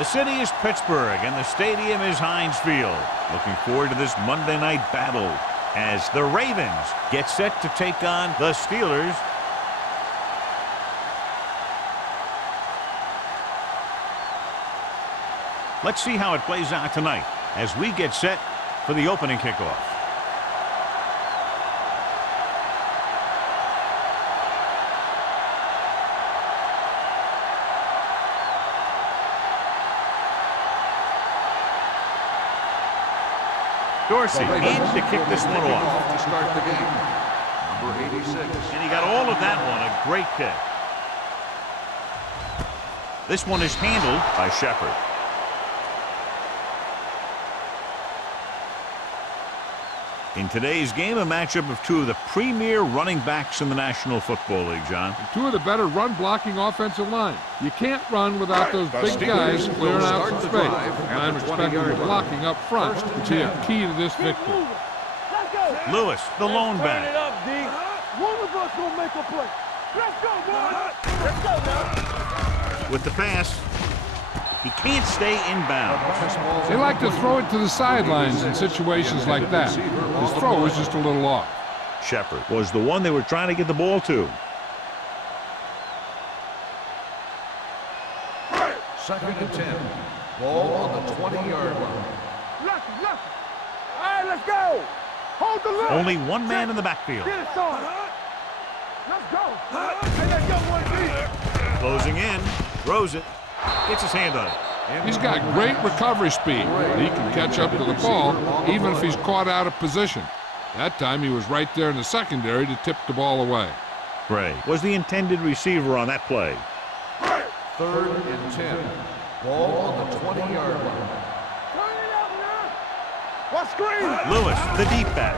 The city is Pittsburgh, and the stadium is Heinz Field. Looking forward to this Monday night battle as the Ravens get set to take on the Steelers. Let's see how it plays out tonight as we get set for the opening kickoff. Dorsey in to kick this one off. To start the game, number 86. And he got all of that one. A great kick. This one is handled by Shepard. In today's game, a matchup of two of the premier running backs in the National Football League, John. Two of the better run-blocking offensive line. You can't run without those big guys clearing out some space. And I'm expecting the blocking up front to be a key to this victory. Lewis, the lone back. One of us will make a play. Let's go, boys. Let's go now. With the pass, he can't stay inbounds. They like to throw it to the sidelines in situations like that. His throw was just a little off. Shepard was the one they were trying to get the ball to. Second and 10. Ball on the 20-yard line. Left. All right, let's go. Hold the line. Only one man in the backfield. Get it started. Let's go. Hey, let's go, one. Closing in, throws it, gets his hand on it. He's got great recovery speed. He can catch up to the ball even if he's caught out of position. That time he was right there in the secondary to tip the ball away. Bray was the intended receiver on that play. Third and 10. Ball on the 20-yard line. Turn it up now. What screen? Lewis, the deep back,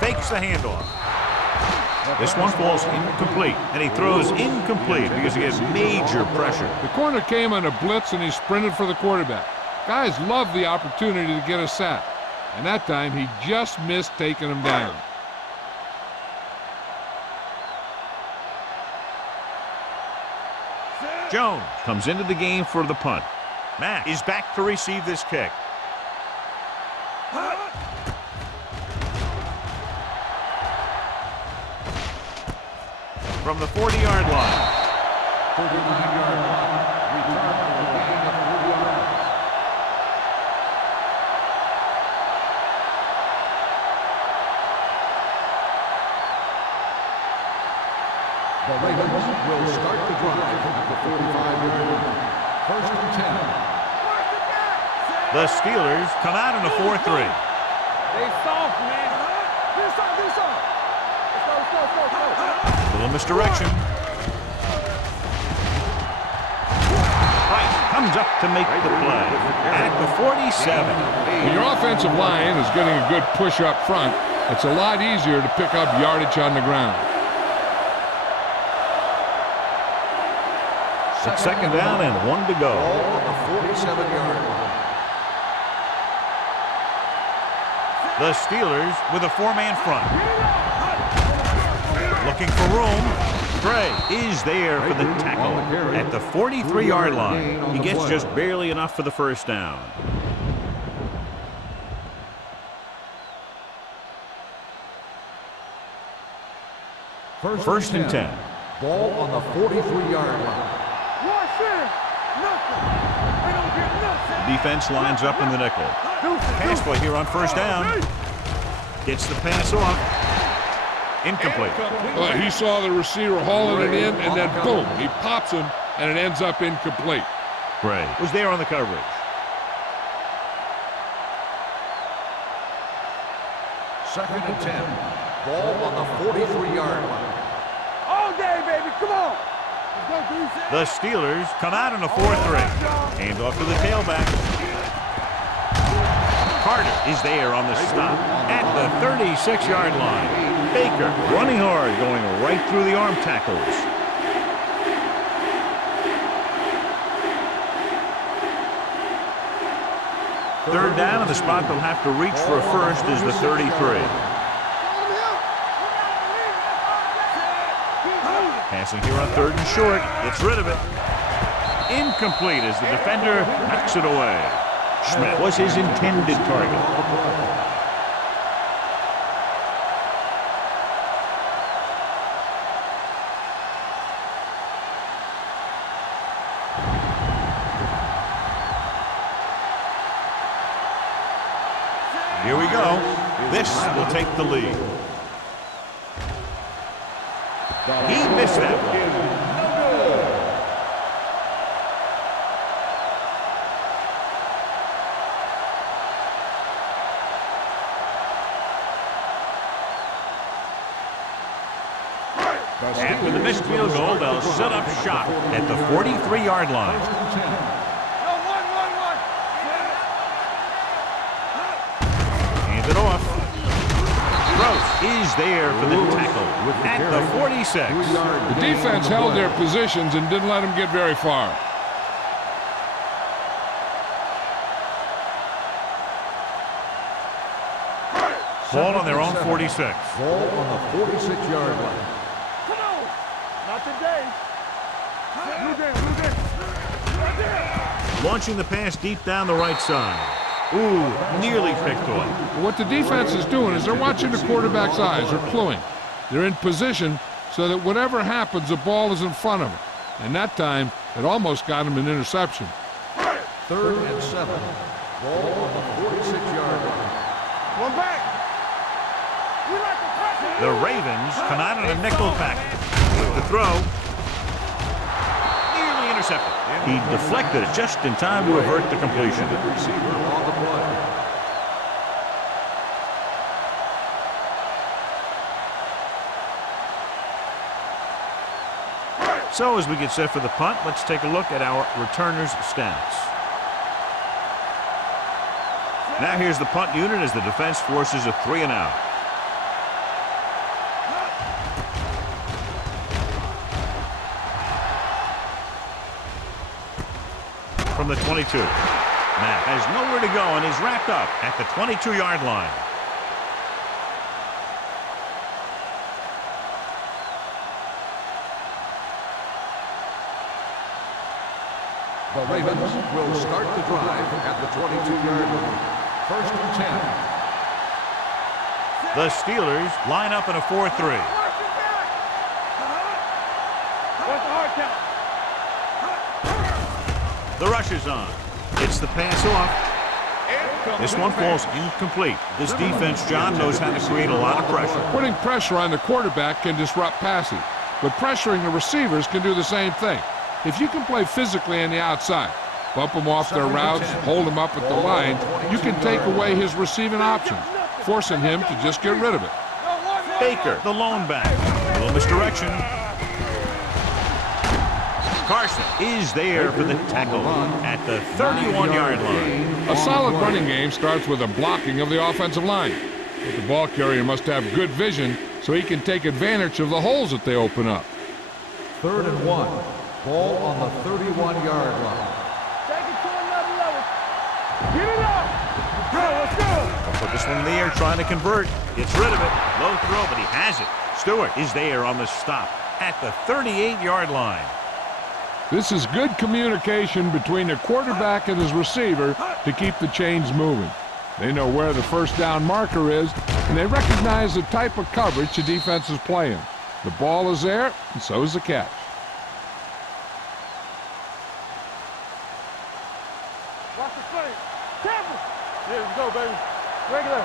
fakes the handoff. This one falls incomplete, and he throws incomplete because he gets major pressure. The corner came on a blitz, and he sprinted for the quarterback. Guys love the opportunity to get a sack, and that time he just missed taking him down. Jones comes into the game for the punt. Mack is back to receive this kick. From the 40-yard line. 49-yard line. Return for a gain of 40 yards. The Ravens will start the drive at the 45-yard line. First and 10. The Steelers come out in a 4-3. They soft, man. This off. Let's go. Little misdirection. Price comes up to make the play at the 47. When your offensive line is getting a good push up front, it's a lot easier to pick up yardage on the ground. It's second down and 1 to go. Ball on the 47-yard line. The Steelers with a 4-man front. Looking for room. Bray is there for the tackle at the 43-yard line. He gets just barely enough for the first down. First and 10. Ball on the 43-yard line. Defense lines up in the nickel. Pass play here on first down. Gets the pass off. Incomplete. He saw the receiver hauling it in, and then boom, he pops him, and it ends up incomplete. Bray was there on the coverage. Second and 10. Ball on the 43-yard line. All day, baby. Come on. The Steelers come out in a 4-3. Hand off to the tailback. Carter is there on the stop at the 36-yard line. Baker running hard, going right through the arm tackles. Third down, and the spot they'll have to reach for a first is the 33. Passing here on third and short. Gets rid of it. incomplete as the defender knocks it away. Schmidt was his intended target. Here we go. This will take the lead. He missed that one. After the missed field goal, they'll set up shop at the 43-yard line. Hand it off. Gross is there for the tackle at the 46. The defense held their positions and didn't let them get very far. Ball on their own 46. Ball on the 46-yard line. Come on. Not today. Move in. Right there. Launching the pass deep down the right side. Ooh, nearly picked off. What the defense is doing is they're watching the quarterback's eyes. They're cluing. They're in position so that whatever happens, the ball is in front of them. And that time, it almost got him an interception. 3rd and 7. Ball on the 46-yard line. One back. We like the pressure. The Ravens come out in a nickel package. With the throw. Nearly intercepted. He deflected it just in time to avert the completion. Receiver on the play. So as we get set for the punt, let's take a look at our returners' stats. Now here's the punt unit as the defense forces a 3-and-out. From the 22. Matt has nowhere to go and is wrapped up at the 22-yard line. The Ravens will start the drive at the 22-yard line. 1st and 10. The Steelers line up in a 4-3. What's the hard count? The rush is on. It's the pass off. This one falls incomplete. This defense, John, knows how to create a lot of pressure. Putting pressure on the quarterback can disrupt passing, but pressuring the receivers can do the same thing. If you can play physically on the outside, bump them off their routes, hold them up at the line, you can take away his receiving options, forcing him to just get rid of it. Baker, the lone back. A little misdirection. Carson is there for the tackle at the 31-yard line. A solid running game starts with a blocking of the offensive line. But the ball carrier must have good vision so he can take advantage of the holes that they open up. 3rd and 1. Ball on the 31-yard line. Take it to another level. Get it up. Go, let's go. Put this one in the air, trying to convert. Gets rid of it. Low throw, but he has it. Stewart is there on the stop at the 38-yard line. This is good communication between the quarterback and his receiver to keep the chains moving. They know where the first down marker is, and they recognize the type of coverage the defense is playing. The ball is there, and so is the catch. Watch the play. Careful. Yeah, let's go, baby. Regular.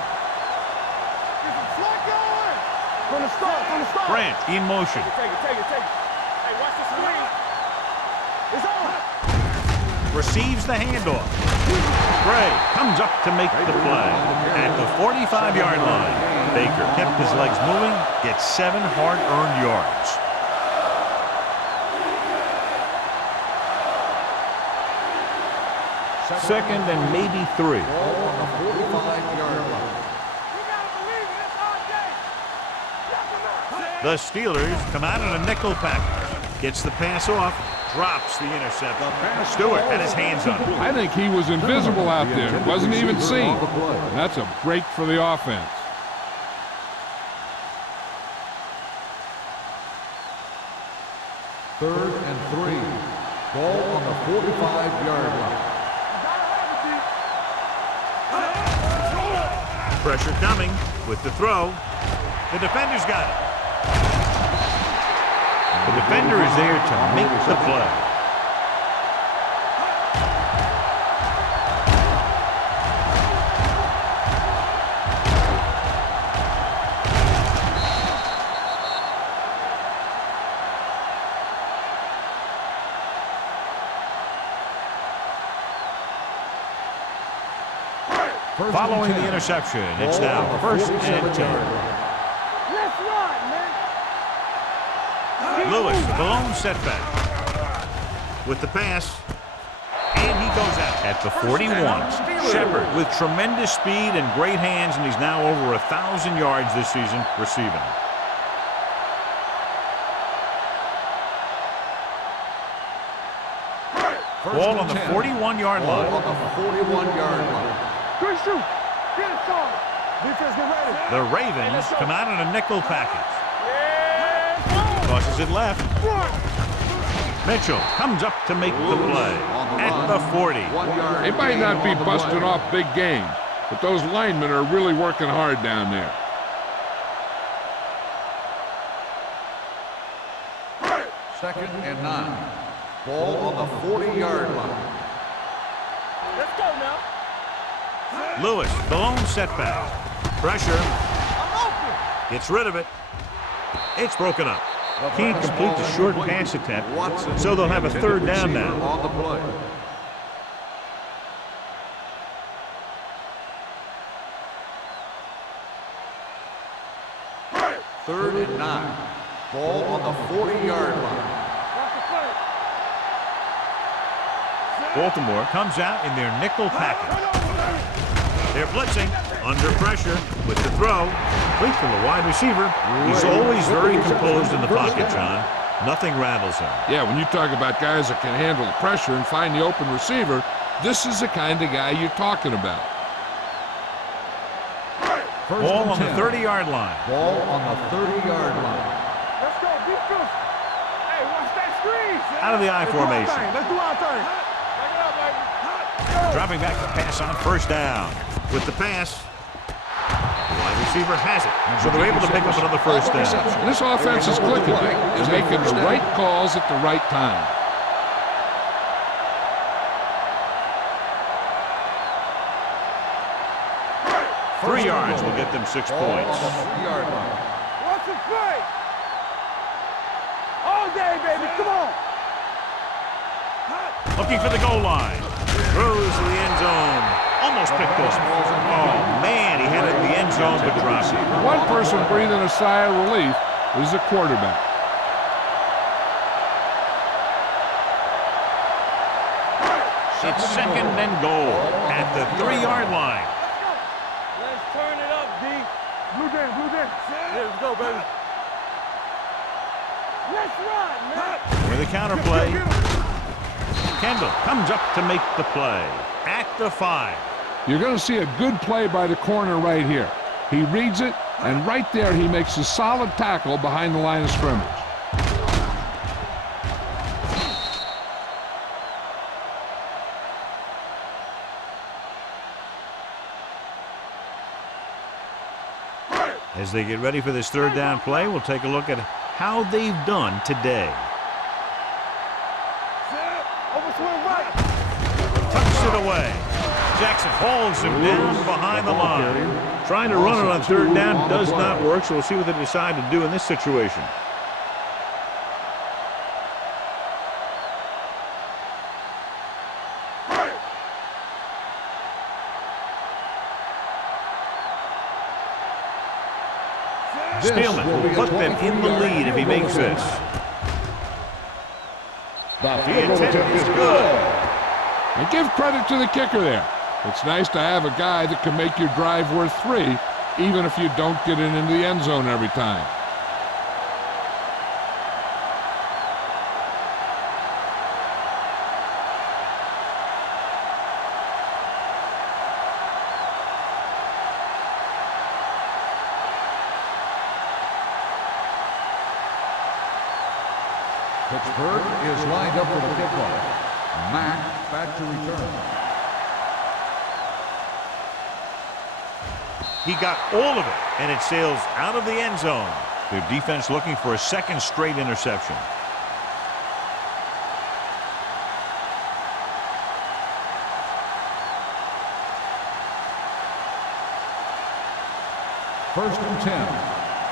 Get some slack going. From the start. Branch in motion. Take it. Hey, watch the screen. It's on. Receives the handoff. Gray comes up to make the play at the 45-yard line. Baker kept his legs moving, gets 7 hard-earned yards. Second and maybe 3. Ball on the 45-yard line. You gotta believe it. It's our day. The Steelers come out in a nickel package. Gets the pass off, drops the interception. Stewart had his hands on it. I think he was invisible out there. Wasn't even seen. And that's a break for the offense. Third and 3. Ball on the 45-yard line. Pressure coming with the throw. The defender's got it. The defender is there to make the play. Following the interception, it's now first and 10. Let's run, man. Lewis, the lone setback. With the pass, and he goes out at the 41. Shepard with tremendous speed and great hands, and he's now over 1,000 yards this season receiving. Ball on the 41-yard line. Ball on the 41-yard line. Good shoot. Get it, son. Defense, get ready. The Ravens come out in a nickel package. Yeah. Tosses it left. Mitchell comes up to make the play at the 40. They might not be busting off big games, but those linemen are really working hard down there. Second and 9. Ball on the 40-yard line. Let's go now. Lewis, the lone setback. Pressure. I'm open. Gets rid of it. It's broken up. Can't complete the short pass attempt, so they'll have a third down now. On the play. Third and 9. Ball on the 40-yard line. Watch the play. Baltimore comes out in their nickel package. They're blitzing, under pressure, with the throw. Complete to the wide receiver. He's always very composed in the pocket, John. Nothing rattles him. Yeah, when you talk about guys that can handle the pressure and find the open receiver, this is the kind of guy you're talking about. Ball on the 30-yard line. Ball on the 30-yard line. Let's go. Defense. Hey, watch that screen. Out of the I formation. Let's do our thing. Back it up, baby. Dropping back to pass on first down. With the pass, the wide receiver has it. So they're able to pick up another first down. This offense is clicking. They're making the right calls at the right time. Three yards will get them 6 Ball on points. the 3-yard line. Watch the play. All day, baby. Come on. Looking for the goal line. Throws to the end zone. Almost picked off. Oh, man, he had it in the end zone, but dropped it. One person breathing a sigh of relief is the quarterback. It's second and goal at the 3-yard line. Let's turn it up, D. Blue Dan, blue Dan. Yeah, let's go, baby. Let's run, man. With a counterplay, Kendall comes up to make the play at the 5. You're going to see a good play by the corner right here. He reads it, and right there he makes a solid tackle behind the line of scrimmage. As they get ready for this third down play, we'll take a look at how they've done today. Overswing right. Tucks it away. Jackson hauls him down behind the line. Trying to run it on third down does not work, so we'll see what they decide to do in this situation. Spielman will put them in the lead if he makes this. The The field goal attempt attempt is is good. And give credit to the kicker there. It's nice to have a guy that can make your drive worth 3, even if you don't get it into the end zone every time. Pittsburgh is lined up for the kickoff. Mack back to return. He got all of it, and it sails out of the end zone. Their defense looking for a second straight interception. First and 10.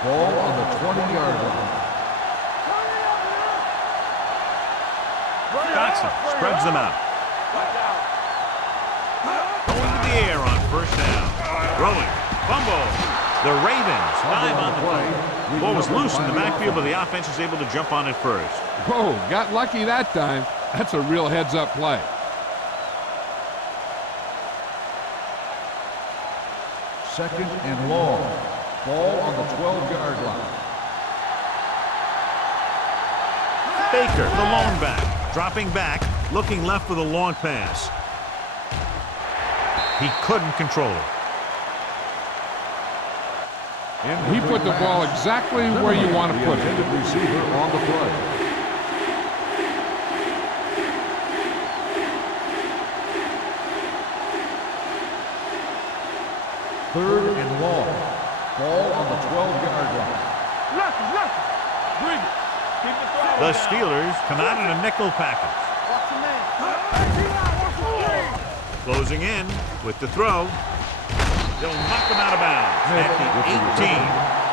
Ball on the 20-yard line. Johnson spreads them out. Going to the air on first down. Throwing. Fumble. The Ravens dive on the play. Ball was loose in the backfield, but the offense is able to jump on it first. Whoa, got lucky that time. That's a real heads-up play. Second and long. Ball on the 12-yard line. Baker, the long back, dropping back, looking left for the long pass. He couldn't control it. He put the ball exactly where you want to put it. The receiver on the play. Third and long. Ball on the 12-yard line. Bring it. Keep the throw The down. Steelers come out in a nickel package. Watch the man. Watch the man. Closing in with the throw. They'll knock them out of bounds at the 18.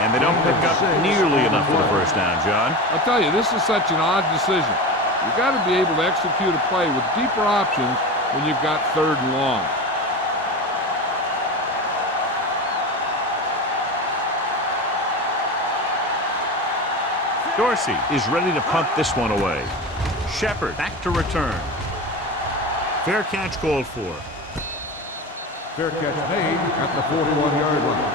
And they don't pick up nearly enough for the first down, John. I'll tell you, this is such an odd decision. You've got to be able to execute a play with deeper options when you've got third and long. Dorsey is ready to punt this one away. Shepard back to return. Fair catch called for. Fair catch made at the 41-yard line.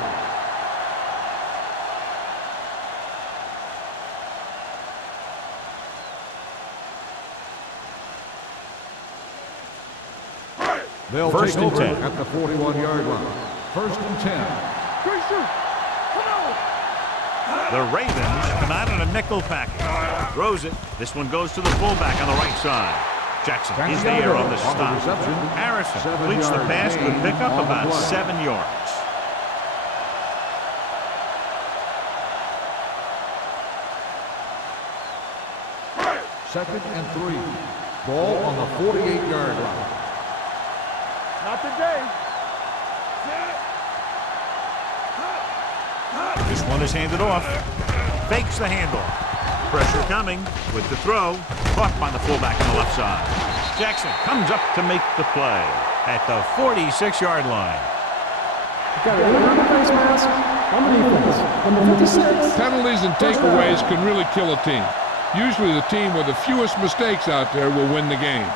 They'll First take and over 10. at the 41-yard line. First and 10. The Ravens come out in a nickel package. Throws it. This one goes to the fullback on the right side. Jackson is there on the stop. Harrison completes the pass, could pick up about 7 yards. Second and 3. Ball on the 48-yard line. Not today. This one is handed off. Fakes the handoff. Pressure coming with the throw. Caught by the fullback on the left side. Jackson comes up to make the play at the 46-yard line. Got it. Number face mask. Number defense. Number 56. Penalties and takeaways can really kill a team. Usually the team with the fewest mistakes out there will win the game.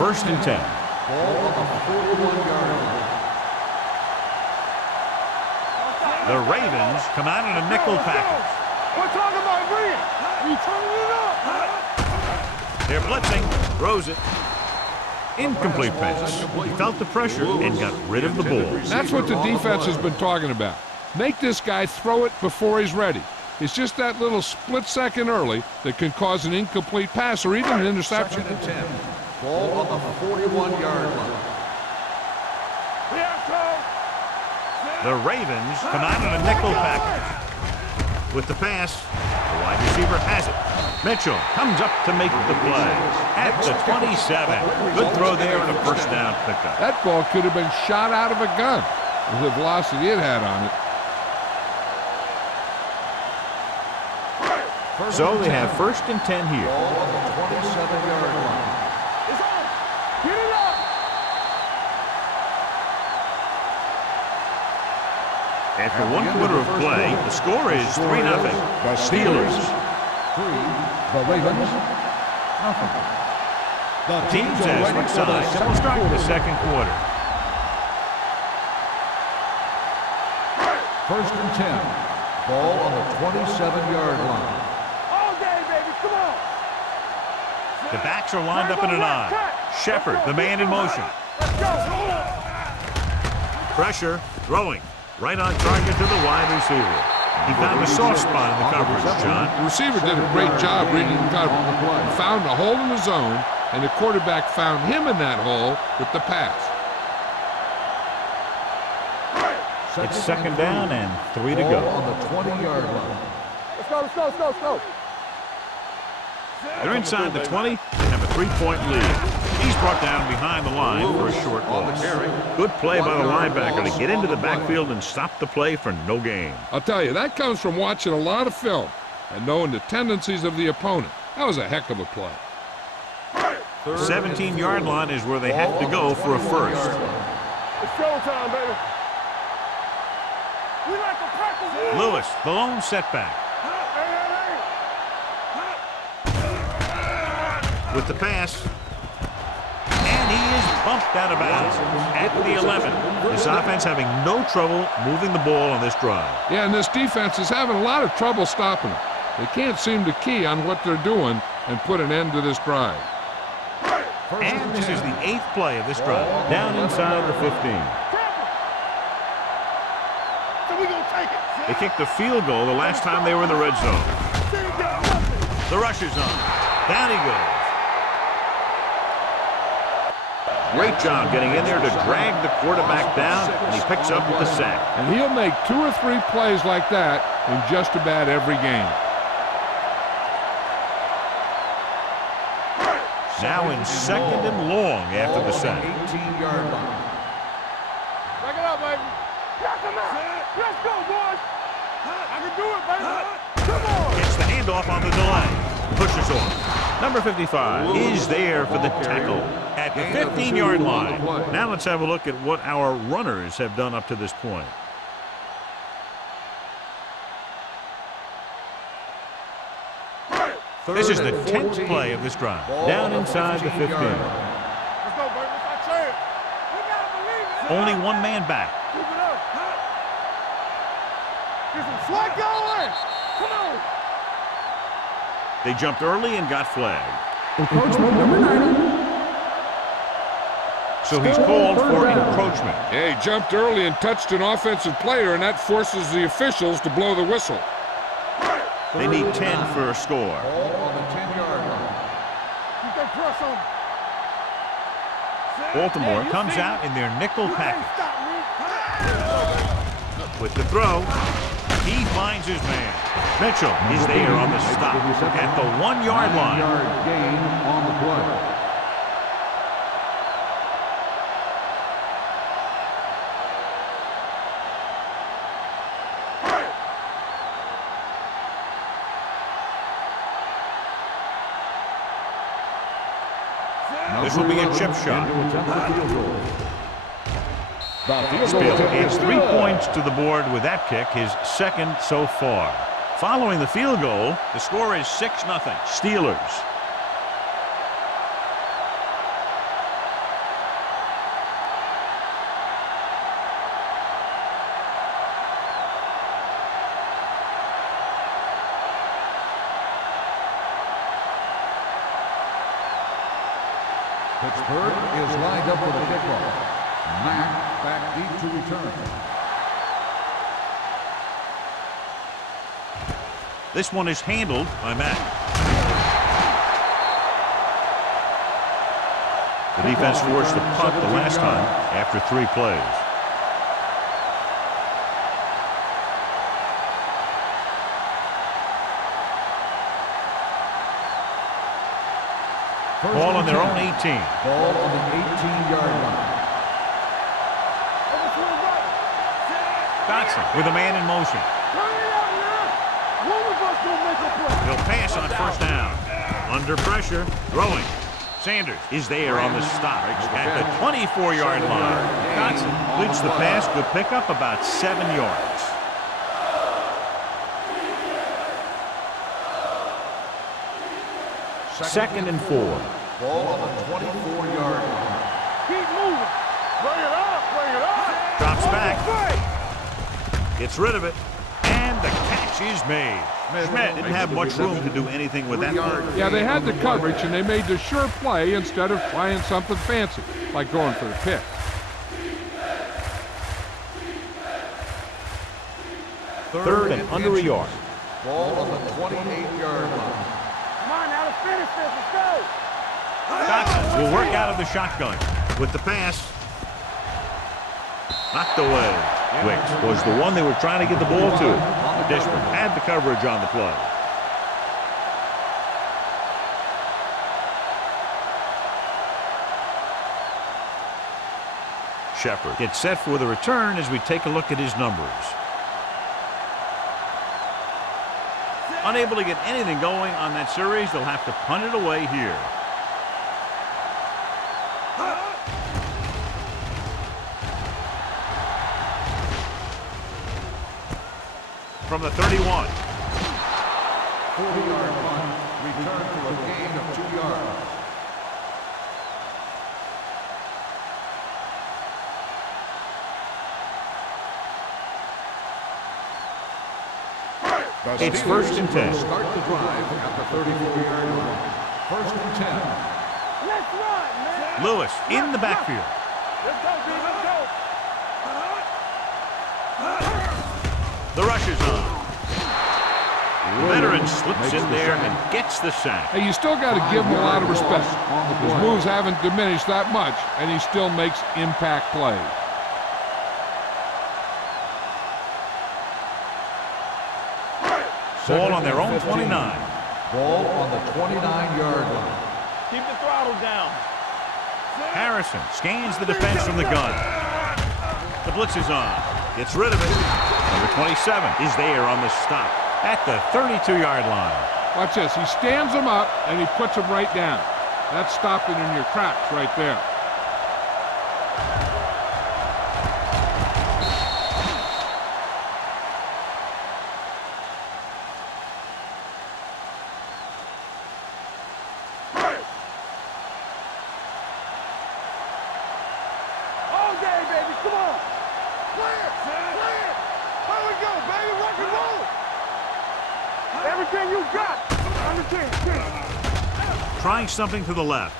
First and 10. Ball on the 41-yard line. The Ravens come out in a nickel package. We're talking about bring it. You turning it up. They're blitzing. Throws it. Incomplete pass. He felt the pressure and got rid of the ball. That's what the defense has been talking about. Make this guy throw it before he's ready. It's just that little split second early that can cause an incomplete pass or even an interception. Second and 10. Ball on the 41-yard line. We have to. The Ravens come out in a nickel package. With the pass, the wide receiver has it. Mitchell comes up to make the play at the 27. Good throw there and a first down pickup. That ball could have been shot out of a gun with the velocity it had on it. So they have first and 10 here. Ball on the 27-yard line. It's on. Get it up. After one quarter of play, the score is 3-0. The Steelers. 3. The Ravens. Nothing. The Teams are as ready what for the sides. We'll start with the second quarter. First and 10. Ball on the 27-yard line. All day, baby. Come on. The backs are lined up in an I. Shepard, the man in motion. Let's go. Pressure, throwing. Right on target to the wide receiver. He found a soft spot in the coverage, John. The receiver did a great job reading the coverage. He found a hole in the zone, and the quarterback found him in that hole with the pass. It's second down and 3 to go. On the 20-yard line. Let's go, let's go, let's go, let's go. They're inside the 20 and have a 3-point lead. He's brought down behind the line for a short loss. Good play by the linebacker to get into the backfield and stop the play for no gain. I'll tell you, that comes from watching a lot of film and knowing the tendencies of the opponent. That was a heck of a play. The 17-yard line is where they have to go for a first. It's showtime, baby. We like to practice. Lewis, the lone setback. With the pass. And he is bumped out of bounds at the 11. This offense having no trouble moving the ball on this drive. Yeah, and this defense is having a lot of trouble stopping them. They can't seem to key on what they're doing and put an end to this drive. And this is the 8th play of this drive. Down inside the 15. So we gonna take it. They kicked the field goal the last time they were in the red zone. The rush is on. Down he goes. Great job getting in there to drag the quarterback down, and he picks up the sack. And he'll make 2 or 3 plays like that in just about every game. Now in second and long after the sack. 18-yard line. Back it up, baby. Knock him out. Let's go, boys. I can do it, baby. Come on. Gets the handoff on the delay. Pushes on. Number 55 is there for the tackle at the 15-yard line. Now let's have a look at what our runners have done up to this point. This is the 10th play of this drive. Down inside the 15. Let's go, baby. It's our chance. We gotta believe it. Only one man back. Keep it up. Get some slack going. Come on. They jumped early and got flagged. Encroachment number 90. So he's called for encroachment. Yeah, he jumped early and touched an offensive player, and that forces the officials to blow the whistle. They need 10 for a score. Ball on the 10-yard line. Keep that press on. Baltimore comes out in their nickel package. With the throw, he finds his man. Mitchell is there on the stop at the 1-yard line. 9-yard gain on the play. This will be a chip shot. Spiel adds 3 points to the board with that kick, his second so far. Following the field goal, the score is 6-0. Steelers. Pittsburgh is lined up for the kickoff. Mack back deep to return. This one is handled by Mack. The defense forced the punt the last time after 3 plays. Ball on their own 18. Ball on the 18-yard line. Dotson with a man in motion. He'll pass on first down. Under pressure, throwing. Sanders is there on the stop at the 24-yard line. Dotson completes the pass. Good pickup, about 7 yards. Second and 4. Ball on the 24-yard line. Keep moving. Bring it up. Bring it up. Drops back. Gets rid of it. And the catch is made. Schmidt didn't have much room to do anything with that one. Yeah, they had the coverage, and they made the sure play instead of trying something fancy, like going for the pick. Third and under a yard. Ball on the 28-yard line. Come on, now let's finish this. Let's go. Johnson will work out of the shotgun with the pass. Knocked away. Wicks was the one they were trying to get the ball to. Dishman had the coverage on the play. Shepard gets set for the return as we take a look at his numbers. Unable to get anything going on that series, they'll have to punt it away here. From the 31. 40-yard punt. Return for a gain of 2 yards. It's first and 10. Start the drive at the 34-yard line. First and 10. Let's run, man. Lewis in the backfield. Let's go, dude. Let's go. The rush is on. The veteran slips in there and gets the sack. Hey, you still got to give him a lot of respect. His moves haven't diminished that much, and he still makes impact plays. Ball on their own 29. Ball on the 29-yard line. Keep the throttle down. Harrison scans the defense from the gun. The blitz is on. Gets rid of it. Number 27 is there on the stop at the 32-yard line. Watch this. He stands him up, and he puts him right down. That's stopping in your tracks right there. All day, baby. Come on. Clear. Clear. There we go, baby. Rock and roll. Everything you got. Understand. Trying something to the left.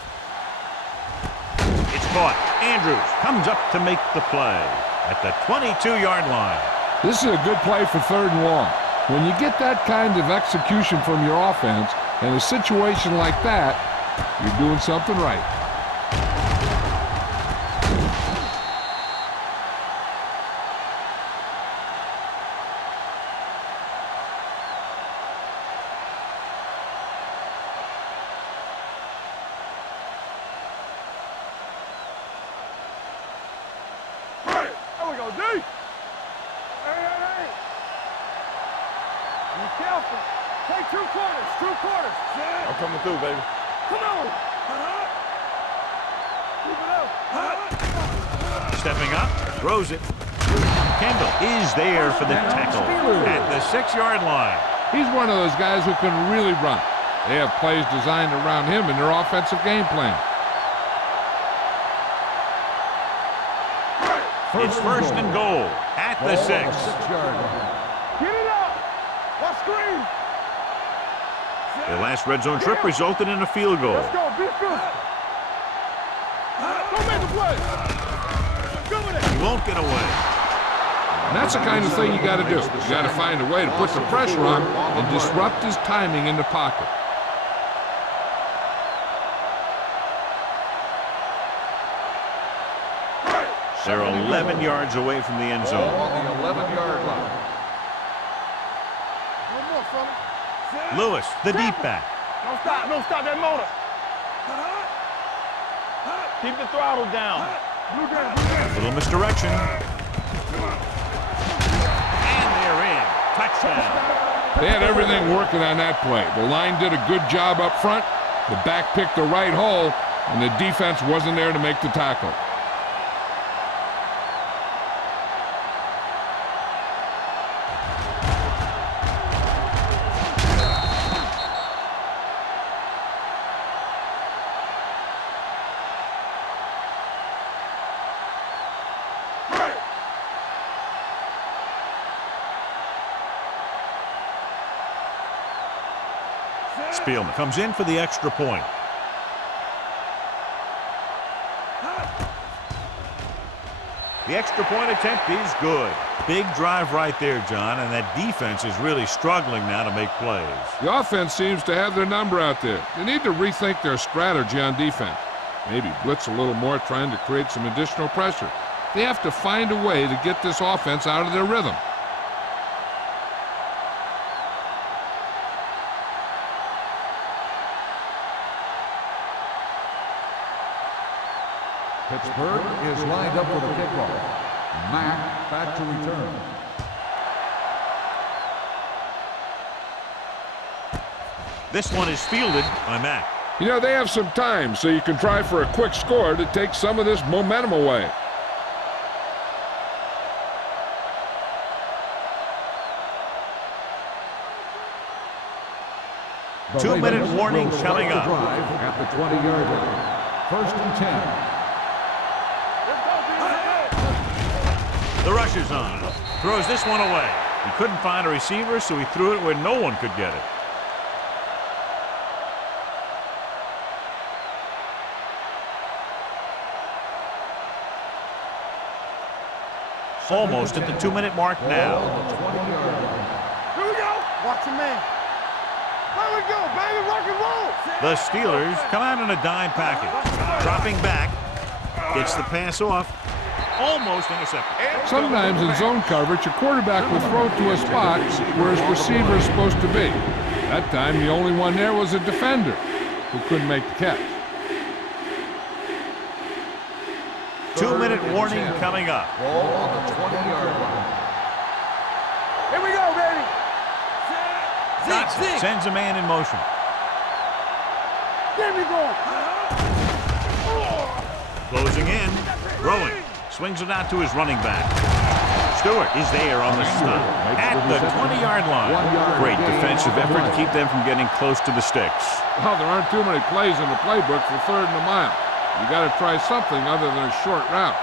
It's caught. Andrews comes up to make the play at the 22-yard line. This is a good play for third and long. When you get that kind of execution from your offense in a situation like that, you're doing something right. There we go, D. Hey. Be careful. Take 2 quarters. 2 quarters. I'm coming through, baby. Come on. Keep it up. Stepping up, throws it. Kendall is there for the tackle at the 6-yard line. He's one of those guys who can really run. They have plays designed around him in their offensive game plan. It's first and goal at the 6. 6-yard line. Get it up. Let's screen. The last red zone trip resulted in a field goal. Let's go. Be good. Go make the play. Go with it. He won't get away. And that's the kind of thing you got to do. You got to find a way to put the pressure on and disrupt his timing in the pocket. They're 11 yards away from the end Ball zone. on the 11-yard line. One more, fella. Lewis, the deep back. Don't stop. Don't stop that motor. Keep the throttle down. Blue down. Little misdirection. And they're in. Touchdown. They had everything working on that play. The line did a good job up front. The back picked the right hole, and the defense wasn't there to make the tackle. Spielman comes in for the extra point. The extra point attempt is good. Big drive right there, John, and that defense is really struggling now to make plays. The offense seems to have their number out there. They need to rethink their strategy on defense. Maybe blitz a little more, trying to create some additional pressure. They have to find a way to get this offense out of their rhythm. Pittsburgh is lined up for the kickoff. Mack back to return. This one is fielded by Mack. You know, they have some time, so you can try for a quick score to take some of this momentum away. The 2-minute Ravens warning will start coming the up. drive at the 20-yard line. First and 10. The rush is on. Throws this one away. He couldn't find a receiver, so he threw it where no one could get it. Almost at the 2-minute mark now. Here we go. Watch your man. Here we go, baby. Rock and roll. The Steelers come out in a dime package. Dropping back. Gets the pass off. Almost intercepted. Sometimes in zone coverage, a quarterback will throw to a spot where his receiver is supposed to be. That time, the only one there was a defender who couldn't make the catch. 2-minute warning coming up. Ball on the 20-yard line. Here we go, baby. Johnson sends a man in motion. Get me going. Closing in. Throwing. Swings it out to his running back. Stewart is there on the stop. At the 20-yard line. Great defensive effort to keep them from getting close to the sticks. Well, there aren't too many plays in the playbook for 3rd and a mile. You got to try something other than a short route.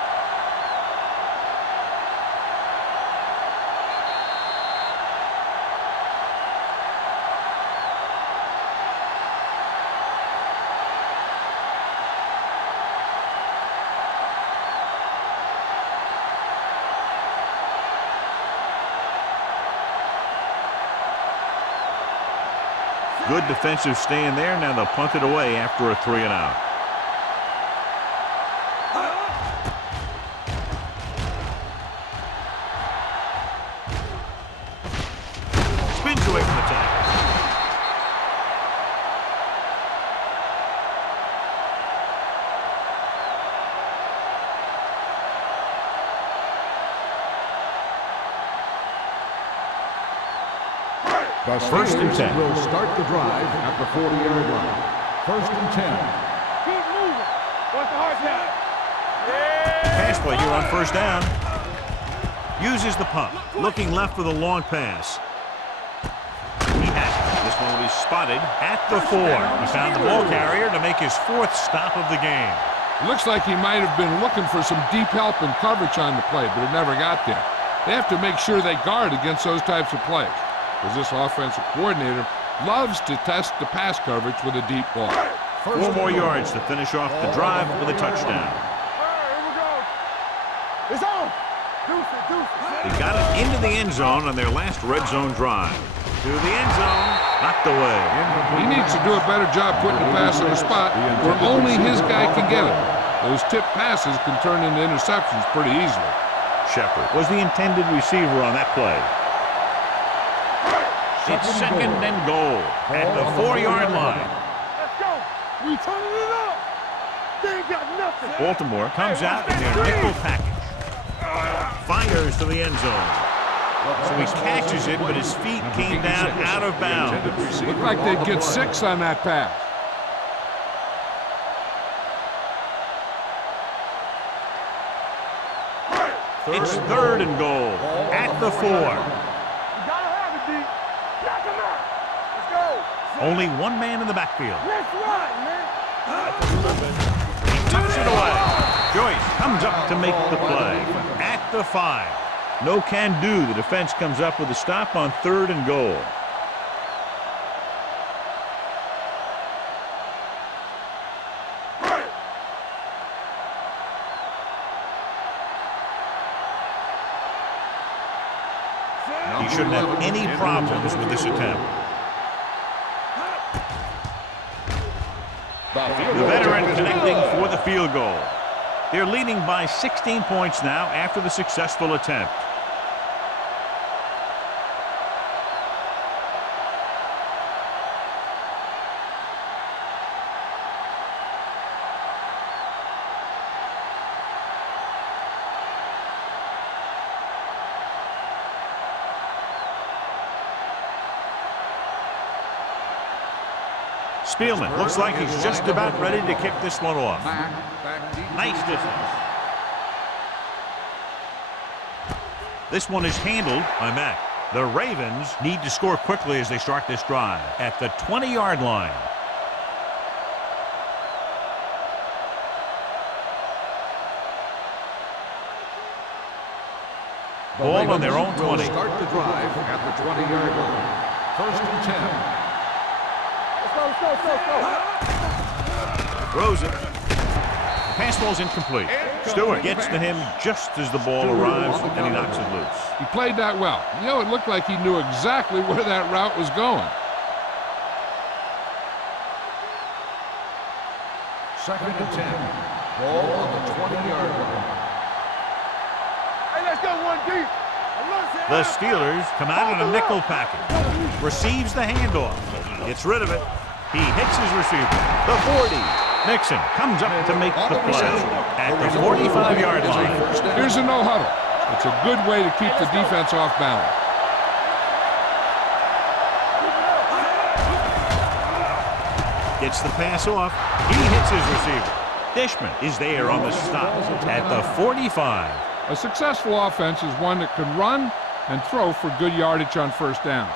Good defensive stand there. Now they'll punt it away after a 3-and-out. Spins away from the tackle. The First and 10. Steelers will start the drive at the 40-yard line. First and 10. Keep moving. What's the hard down? Pass play here on 1st down. Uses the pump. Looking left with a long pass. He has it. This one will be spotted at the 4. He found the ball carrier to make his 4th stop of the game. It looks like he might have been looking for some deep help and coverage on the play, but it never got there. They have to make sure they guard against those types of plays, because this offensive coordinator loves to test the pass coverage with a deep ball. 4 more yards to finish off the drive with a touchdown. All right, here we go. It's on. Deuce it, deuce it. They got it into the end zone on their last red zone drive. To the end zone, knocked away. He needs to do a better job putting the pass in a spot where only his guy can get it. Those tip passes can turn into interceptions pretty easily. Shepard was the intended receiver on that play. It's 2nd and goal at the 4-yard line. Let's go. We turning it up. They ain't got nothing. Baltimore comes out in their nickel package. Fires to the end zone. So he catches it, but his feet came down out of bounds. Looked like they'd get 6 on that pass. It's 3rd and goal at the 4. You gotta have it, D. Knock him out. Let's go. Only one man in the backfield. Let's ride, man. He tucks it away. Joyce comes up to make the play at the 5. No can do. The defense comes up with a stop on 3rd and goal. He shouldn't have any problems with this attempt. The veteran connecting for the field goal. They're leading by 16 points now after the successful attempt. Spielman looks like he's just about ready to kick this one off. Nice distance. This one is handled by Mack. The Ravens need to score quickly as they start this drive at the 20-yard line. Ball on their own 20. Start the drive at the 20-yard line. First and 10. Throws it. Pass ball's incomplete. Stewart gets to him just as the ball arrives, and he knocks it loose. He played that well. You know, it looked like he knew exactly where that route was going. Second and 10. Ball on the 20-yard line. Hey, let's go one deep. The Steelers come out in a nickel package. Receives the handoff. Gets rid of it. He hits his receiver. The 40. Nixon comes up to make the play at the 45-yard line. Here's a no-huddle. It's a good way to keep the defense off balance. Gets the pass off. He hits his receiver. Dishman is there on the stop at the 45. A successful offense is one that can run and throw for good yardage on first down.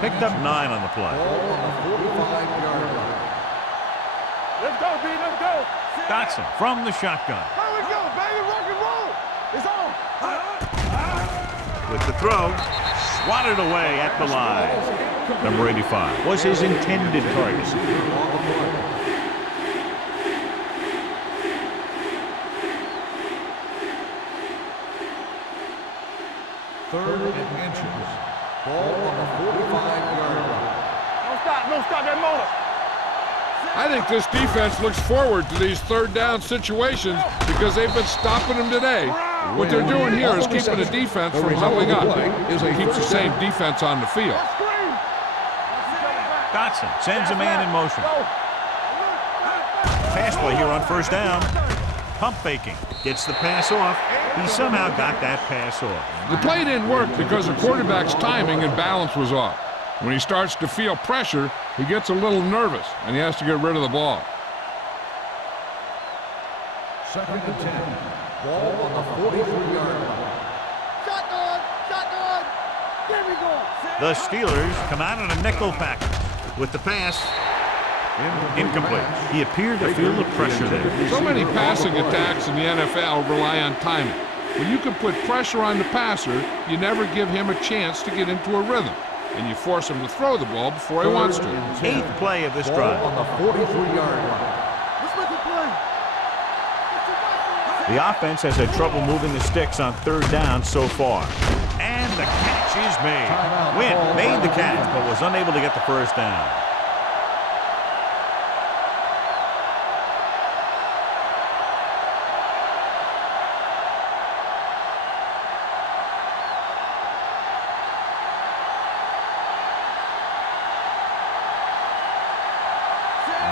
Picked up 9 on the play. Ball on the 45-yard line. Let's go, B. Let's go. Dotson from the shotgun. Here we go, baby. Rock and roll. It's on. With the throw, swatted away at the line. Number 85 was his intended target. Third and inches. Ball on the 45-yard line. Don't stop that motor. I think this defense looks forward to these third down situations because they've been stopping them today. What they're doing here is keeping the defense from huddling up. It keeps the same defense on the field. Dotson sends a man in motion. Pass play here on first down. Pump faking. Gets the pass off. He somehow got that pass off. The play didn't work because the quarterback's timing and balance was off. When he starts to feel pressure, he gets a little nervous, and he has to get rid of the ball. Second and 10. Ball on the 43-yard line. Shotgun. Shotgun. There we go. The Steelers come out in a nickel package with the pass. Incomplete. He appeared to feel the pressure there. So many passing attacks in the NFL rely on timing. When you can put pressure on the passer, you never give him a chance to get into a rhythm, and you force him to throw the ball before he wants to. 8th play of this Ball drive. on the 43-yard line. Let's make a play. The offense has had trouble moving the sticks on third down so far. And the catch is made. Wynn made the catch, but was unable to get the first down.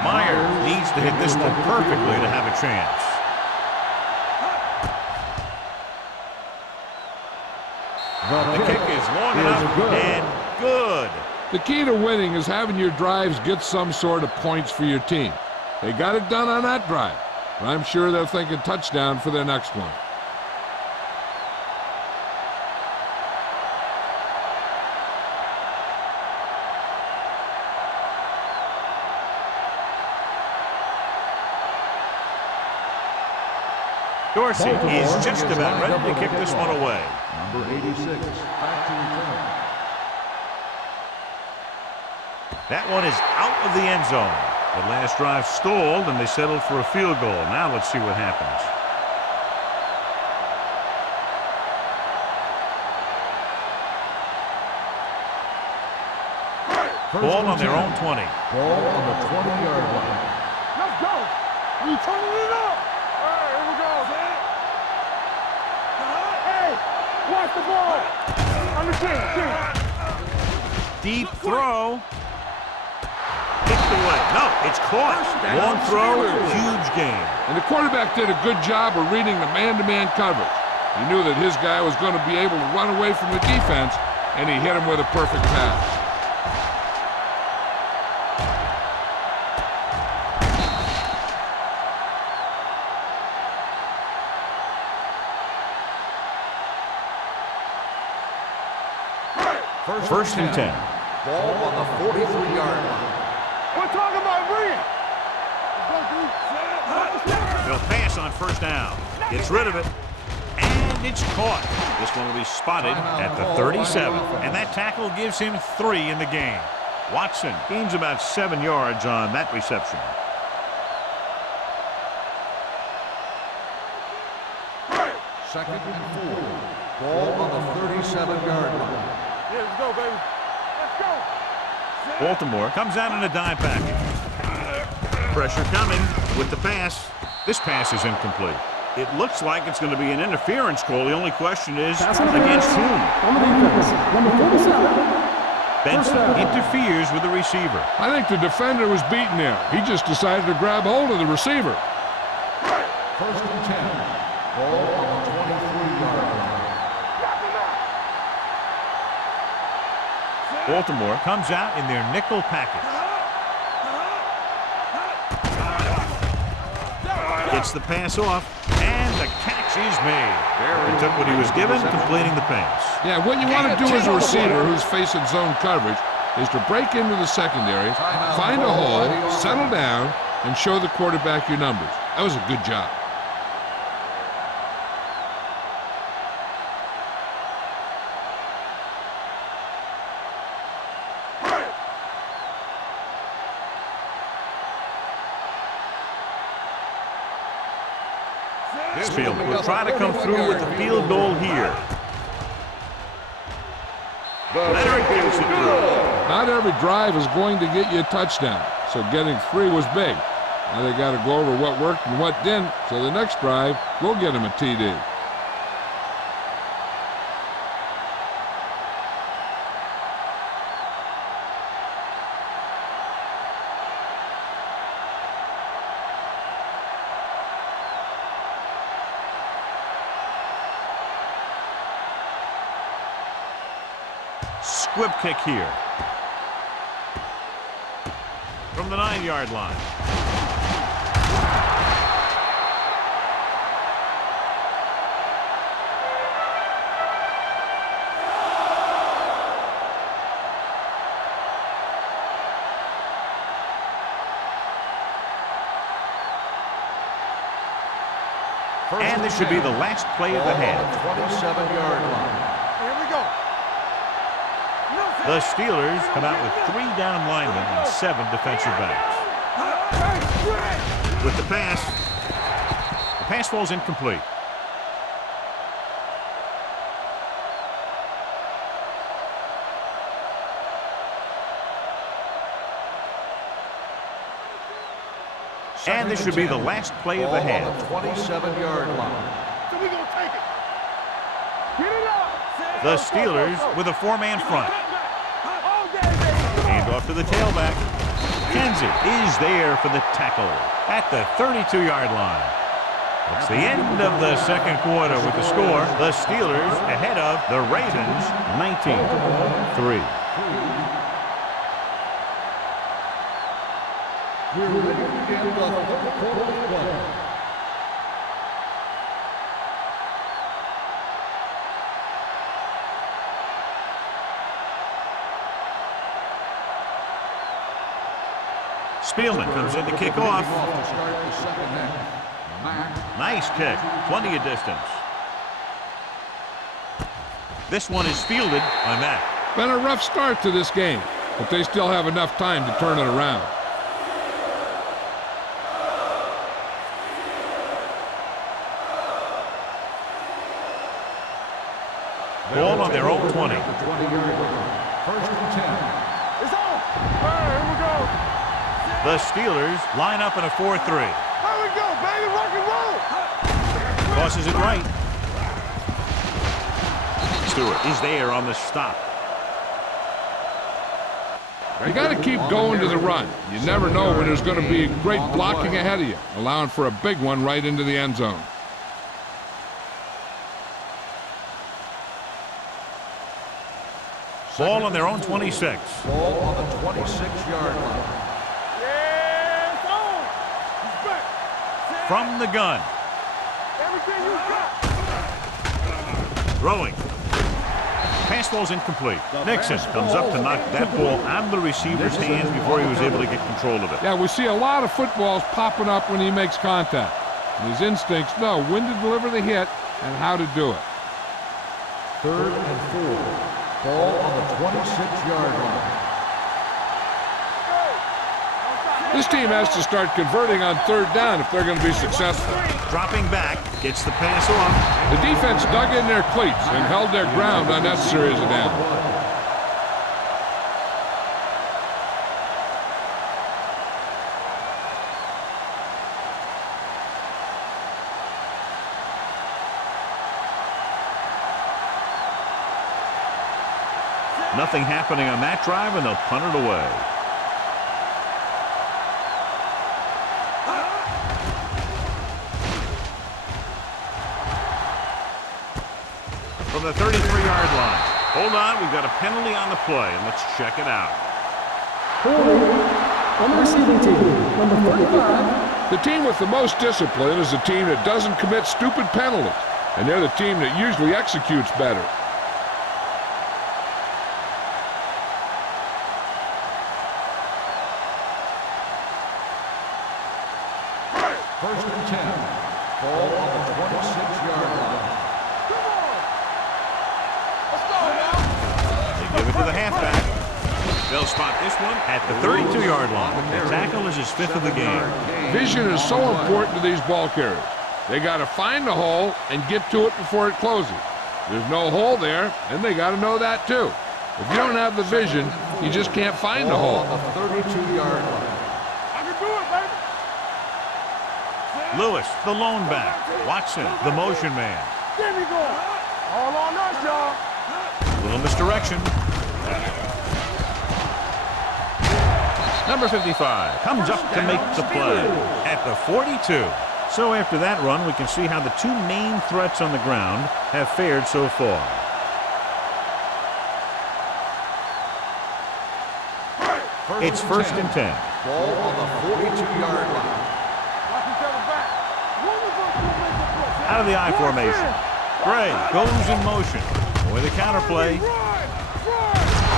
Myers needs to hit this one perfectly to have a chance. The kick is long enough and good. The key to winning is having your drives get some sort of points for your team. They got it done on that drive, but I'm sure they're thinking touchdown for their next one. Dorsey is just about ready to kick this one away. Number 86, back to return. That one is out of the end zone. The last drive stalled, and they settled for a field goal. Now let's see what happens. Ball on their own 20. Ball on the 20-yard line. Let's go. You turning it up. All right, here we go. Hey, watch the ball. Understand. Deep throw. Kicked away. No, it's caught. Long throw, huge gain. And the quarterback did a good job of reading the man-to-man coverage. He knew that his guy was going to be able to run away from the defense, and he hit him with a perfect pass. First and 10. Ball on the 43-yard line. We're talking about Green. They'll pass on first down. Gets rid of it. And it's caught. This one will be spotted at the 37. And that tackle gives him 3 in the game. Watson gains about 7 yards on that reception. Second and 4. Ball on the 37-yard line. Yeah, let's go, baby. Let's go. Baltimore comes out in a dime package. Pressure coming with the pass. This pass is incomplete. It looks like it's going to be an interference call. The only question is against whom? On the defense, number 47. Benson interferes with the receiver. I think the defender was beaten there. He just decided to grab hold of the receiver. First and 10. Ball on the 23-yard line. Baltimore comes out in their nickel package. Gets the pass off, and the catch is made. He took what he was given, completing the pass. Yeah, what you want to do as a receiver who's facing zone coverage is to break into the secondary, find a hole, settle down, and show the quarterback your numbers. That was a good job. Field will try to come through with the field goal here. Leonard gets it through. Not every drive is going to get you a touchdown, so getting 3 was big. Now they got to go over what worked and what didn't, so the next drive will get him a TD. Squib kick here. From the 9-yard line. And this should be the last play of the half. 27-yard line. Here we go. The Steelers come out with 3 down linemen and 7 defensive backs. With the pass falls incomplete. And this should be the last play of the half. 27-yard line. So we gonna take it. Get it up. The Steelers with a 4-man front. Hand off to the tailback. Kenzie is there for the tackle at the 32-yard line. It's the end of the second quarter with the score. The Steelers ahead of the Ravens 19-3. We're ready to begin the third quarter of play. Spielman comes in to kick off. To start the second half. Nice kick. Plenty of distance. This one is fielded on that. Been a rough start to this game, but they still have enough time to turn it around. Ball on their own 20. First and 10. It's on. Here we go. The Steelers line up in a 4-3. Here we go, baby. Rock and roll. Tosses it right. Stewart is there on the stop. You got to keep going to the run. You never know when there's going to be great blocking ahead of you, allowing for a big one right into the end zone. Ball on their own 26. Ball on the 26-yard line. Yes, on. He's back. From the gun. Everything you got. Throwing. Pass ball's incomplete. Nixon comes up to knock that ball out of the receiver's hands before he was able to get control of it. Yeah, we see a lot of footballs popping up when he makes contact. And his instincts know when to deliver the hit and how to do it. 3rd and 4. Ball on the 26-yard line. This team has to start converting on 3rd down if they're going to be successful. Dropping back, gets the pass off. The defense dug in their cleats and held their ground on that series of downs. Nothing happening on that drive, and they'll punt it away. From the 33-yard line. Hold on, we've got a penalty on the play, and let's check it out. Holding on the receiving team, number 35. The team with the most discipline is the team that doesn't commit stupid penalties, and they're the team that usually executes better. First and 10. Ball on the 26-yard line. They give it to the halfback. They'll spot this one at the 32-yard line. The tackle is his 5th of the game. Vision is so important to these ball carriers. They got to find the hole and get to it before it closes. There's no hole there, and they got to know that too. If you don't have the vision, you just can't find the hole. On the 32-yard line. I can do it, baby. Lewis, the lone back. Watson, the motion man. There we go. All on us, y'all. Little misdirection. Number 55 comes up to make the play at the 42. So after that run, we can see how the two main threats on the ground have fared so far. It's 1st and 10. Ball on the 42-yard line. Watch each other back. When we gonna make the play? Out of the I formation. Gray goes in motion. With a counterplay.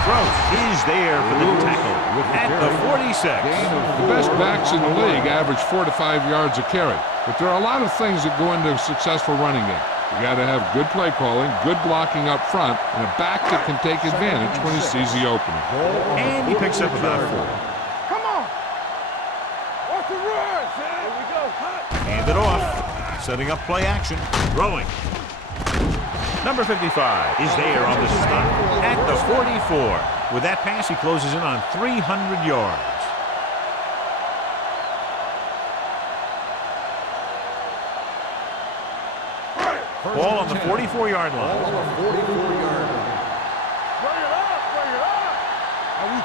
Gross is there for the tackle at the 46. The best backs in the league average 4 to 5 yards a carry, but there are a lot of things that go into a successful running game. You got to have good play calling, good blocking up front, and a back that can take advantage when he sees the opening. And he picks up about 4. Come on. Watch the run, Sam. Here we go. Hand it off. Setting up play action. Throwing. Number 55 is there on the stop at the 44. With that pass, he closes in on 300 yards. Ball on the 44-yard line. Ball on the 44-yard line. Bring it up. Bring it up. Are we?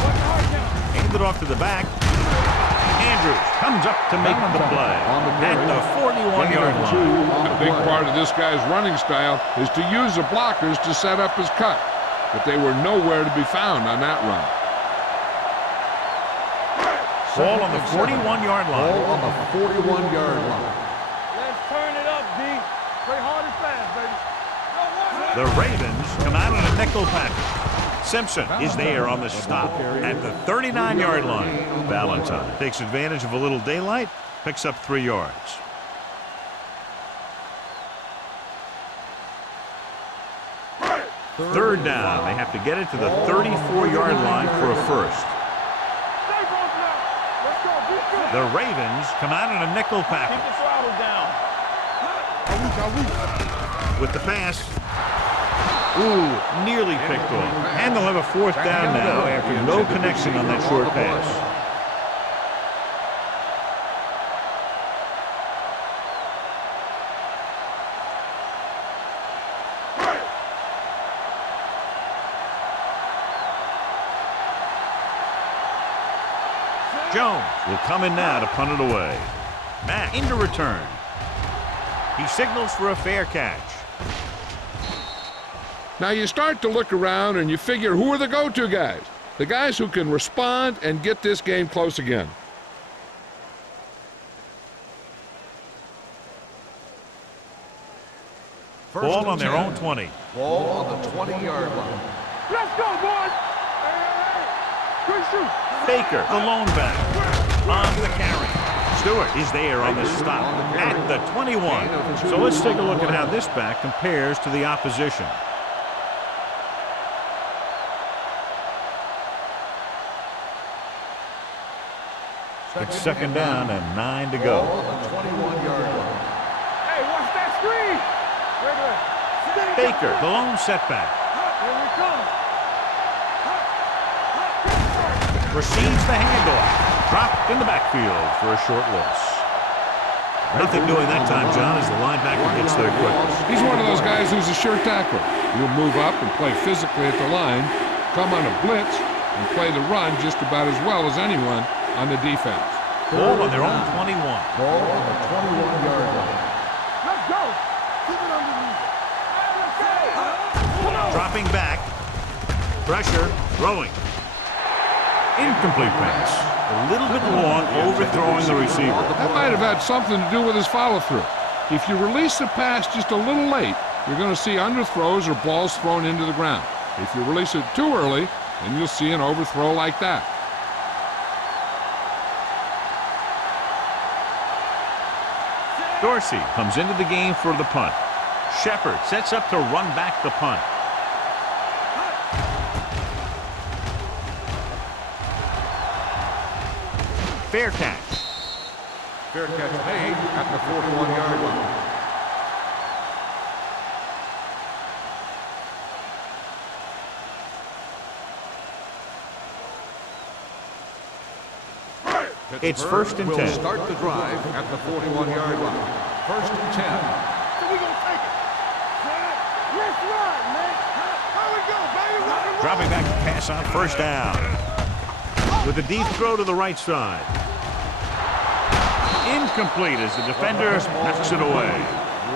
What's the hard count? Hand it off to the back. Andrews comes up to make the play at the 41-yard line. A big part of this guy's running style is to use the blockers to set up his cut, but they were nowhere to be found on that run. Ball on the 41-yard line. Ball on the 41-yard line. Let's turn it up, D. Play hard and fast, baby. The Ravens come out on a nickel package. Simpson is there on the stop at the 39-yard line. Valentine takes advantage of a little daylight, picks up 3 yards. Third down. They have to get it to the 34-yard line for a first. Stay close now. Let's go. Be good. The Ravens come out in a nickel Keep package. the throttle down. With the pass. Ooh, nearly picked off. And they'll have a fourth down now after no connection on that short pass. Jones will come in now to punt it away. Mack into return. He signals for a fair catch. Now you start to look around and you figure, who are the go-to guys? The guys who can respond and get this game close again. Ball on their own 20. Ball on the 20-yard line. Let's go, boys! Quick shoot! Baker, the lone back, on the carry. Stewart is there on the stop at the 21. So let's take a look at how this back compares to the opposition. It's second down and 9 to go. Ball on the 21-yard line. Hey, watch that screen! Baker, the lone setback. Here we come! Receives the handoff. Dropped in the backfield for a short loss. Nothing doing that time, John, as the linebacker gets there quick. He's one of those guys who's a sure tackler. He'll move up and play physically at the line, come on a blitz, and play the run just about as well as anyone on the defense. Ball on their own 21. Ball on the 21-yard line. Let's go! Keep it underneath. Dropping back. Pressure. Throwing. Incomplete pass. A little bit long, overthrowing the receiver. That might have had something to do with his follow-through. If you release the pass just a little late, you're going to see underthrows or balls thrown into the ground. If you release it too early, then you'll see an overthrow like that. Dorsey comes into the game for the punt. Shepard sets up to run back the punt. Fair catch. Fair catch made at the 41-yard line. It's first and 10. Will start the drive at the 41-yard line. First and 10. So we gonna take it. Let's run, man. How we go, baby? Rock and roll. Dropping back to pass on first down. With a deep throw to the right side. Incomplete as the defender knocks it away.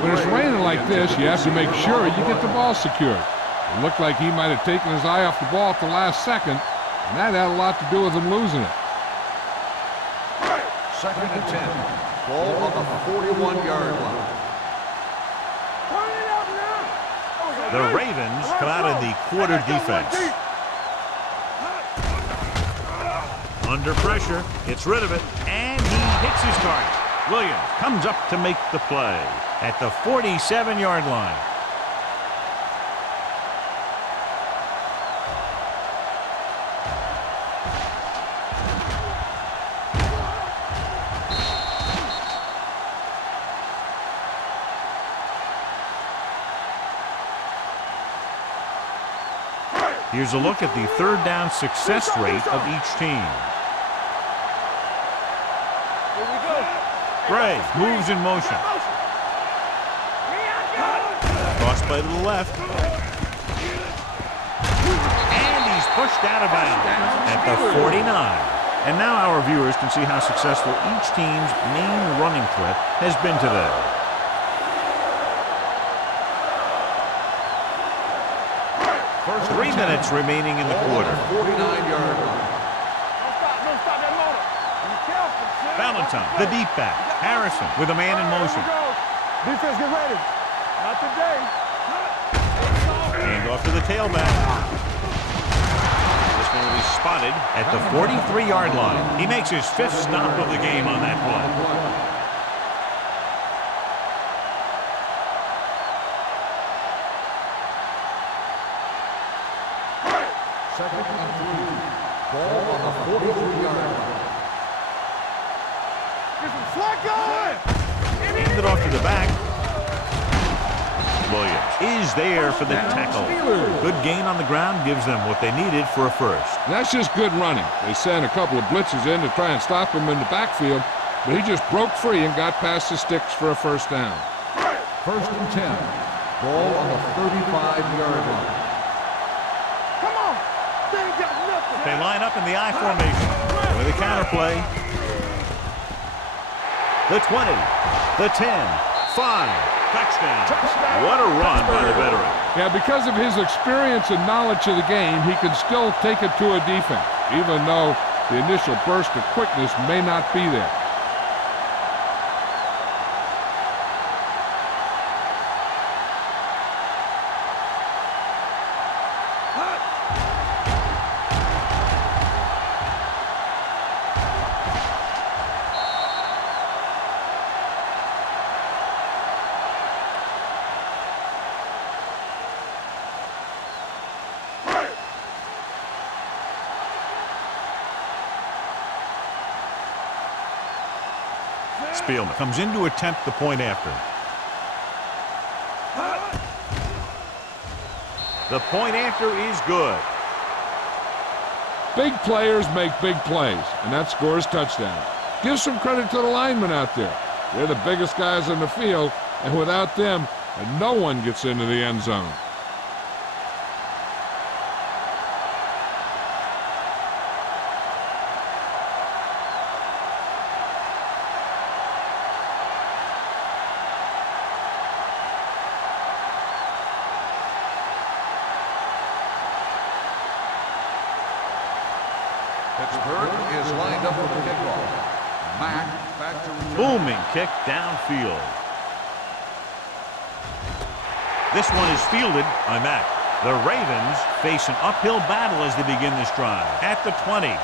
When it's raining like this, you have to make sure you get the ball secured. It looked like he might have taken his eye off the ball at the last second, and that had a lot to do with him losing it. Second and 10. Ball on the 41-yard line. Turn it up now. The Ravens come out in the quarter defense. Under pressure, gets rid of it, and he hits his target. Williams comes up to make the play at the 47-yard line. Here's a look at the third down success rate of each team. Here we go. Gray moves in motion. Cross play to the left. And he's pushed out of bounds at the 49. And now our viewers can see how successful each team's main running threat has been today. First 3 minutes remaining in the quarter. 49-yard line. Don't stop that motor. Be careful, son. Valentine, the deep back. Harrison with a man in motion. Here we go. Defense, get ready. Not today. Hand off to the tailback. This one will be spotted at the 43-yard line. He makes his 5th stop of the game on that play. Second and 3. Ball on the 43-yard line. Get some slack going. Hand it off to the back. Williams is there for the tackle. Good gain on the ground gives them what they needed for a first. That's just good running. They sent a couple of blitzes in to try and stop him in the backfield, but he just broke free and got past the sticks for a first down. First and 10. Ball on the 35-yard line. Come on. They ain't got nothing. They line up in the I formation with a counter play. The 20, the 10, 5, touchdown. What a run by the veteran. Yeah, because of his experience and knowledge of the game, he can still take it to a defense, even though the initial burst of quickness may not be there. Spielman comes in to attempt the point after. The point after is good. Big players make big plays, and that scores touchdowns. Give some credit to the linemen out there. They're the biggest guys in the field, and without them, no one gets into the end zone. Pittsburgh is lined up for the kickoff. Mack back to return. Booming kick downfield. This one is fielded by Mack. The Ravens face an uphill battle as they begin this drive. At the 20.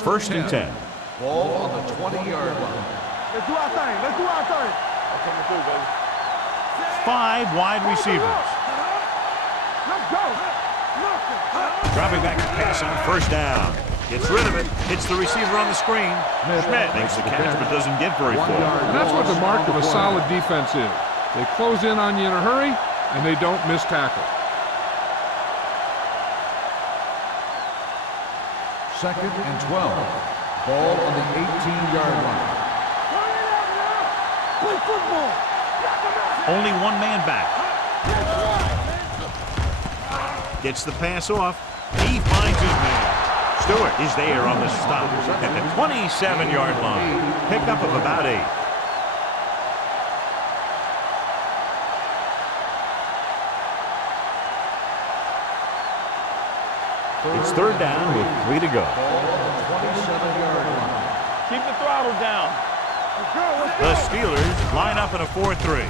First and 10. Ball on the 20-yard line. Let's do our thing. Let's do our thing. That's what we do, baby. 5 wide receivers. Let's go. Dropping back to pass on first down. Gets rid of it. Hits the receiver on the screen. Schmidt makes the catch but doesn't get very far. And that's what the mark of a solid defense is. They close in on you in a hurry, and they don't miss tackle. Second and 12. Ball on the 18-yard line. Play football. Only one man back. Gets the pass off. He finds his man. Stewart is there on the stop at the 27-yard line. Pickup of about 8. It's third down with 3 to go. Keep the throttle down. The Steelers line up in a 4-3.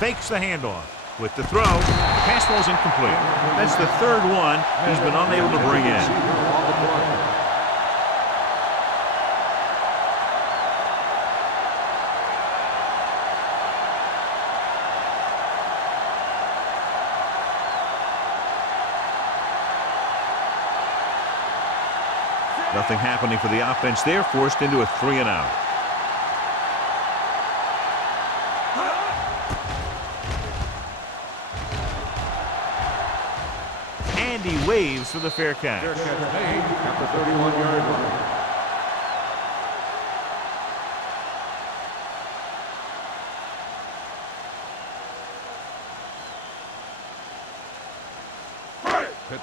Fakes the handoff. With the throw, pass ball's incomplete. That's the third one he's been unable to bring in. Nothing happening for the offense there, forced into a 3-and-out. And he waves for the fair catch. Fair catch made at the 31-yard line.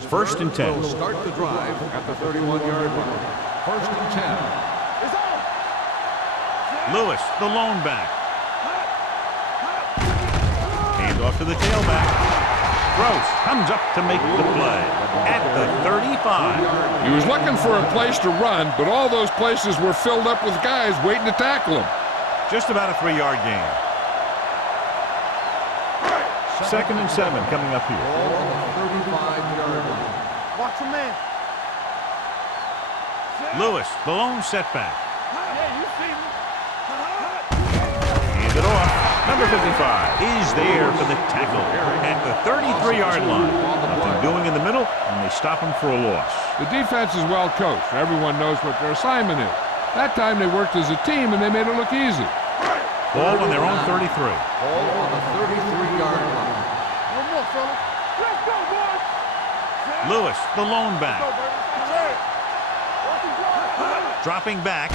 First and 10. Will start the drive at the 31-yard line. First and 10. It's on. Lewis, the lone back. Hand off to the tailback. Gross comes up to make the play at the 35. He was looking for a place to run, but all those places were filled up with guys waiting to tackle him. Just about a 3-yard gain. Second and 7 coming up here. Ball on the 35-yard line. Watch your man. Lewis, the lone setback. Yeah, you see me. shake it off. Number 55 is there for the tackle at the 33-yard line. Nothing doing in the middle, and they stop him for a loss. The defense is well coached. Everyone knows what their assignment is. That time they worked as a team, and they made it look easy. Ball on their own 33. Ball on the 33-yard line. One more, fella. Let's go, boys. Lewis, the lone back, Go, baby. Watch him drive. dropping back.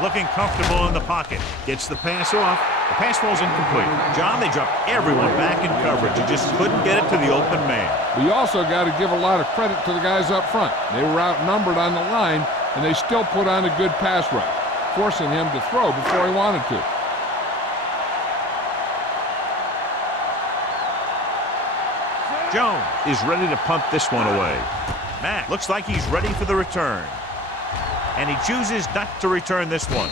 Looking comfortable in the pocket. Gets the pass off. The pass falls incomplete. John, they dropped everyone back in coverage. He just couldn't get it to the open man. We also got to give a lot of credit to the guys up front. They were outnumbered on the line, and they still put on a good pass rush, forcing him to throw before he wanted to. Jones is ready to punt this one away. Mack looks like he's ready for the return. And he chooses not to return this one.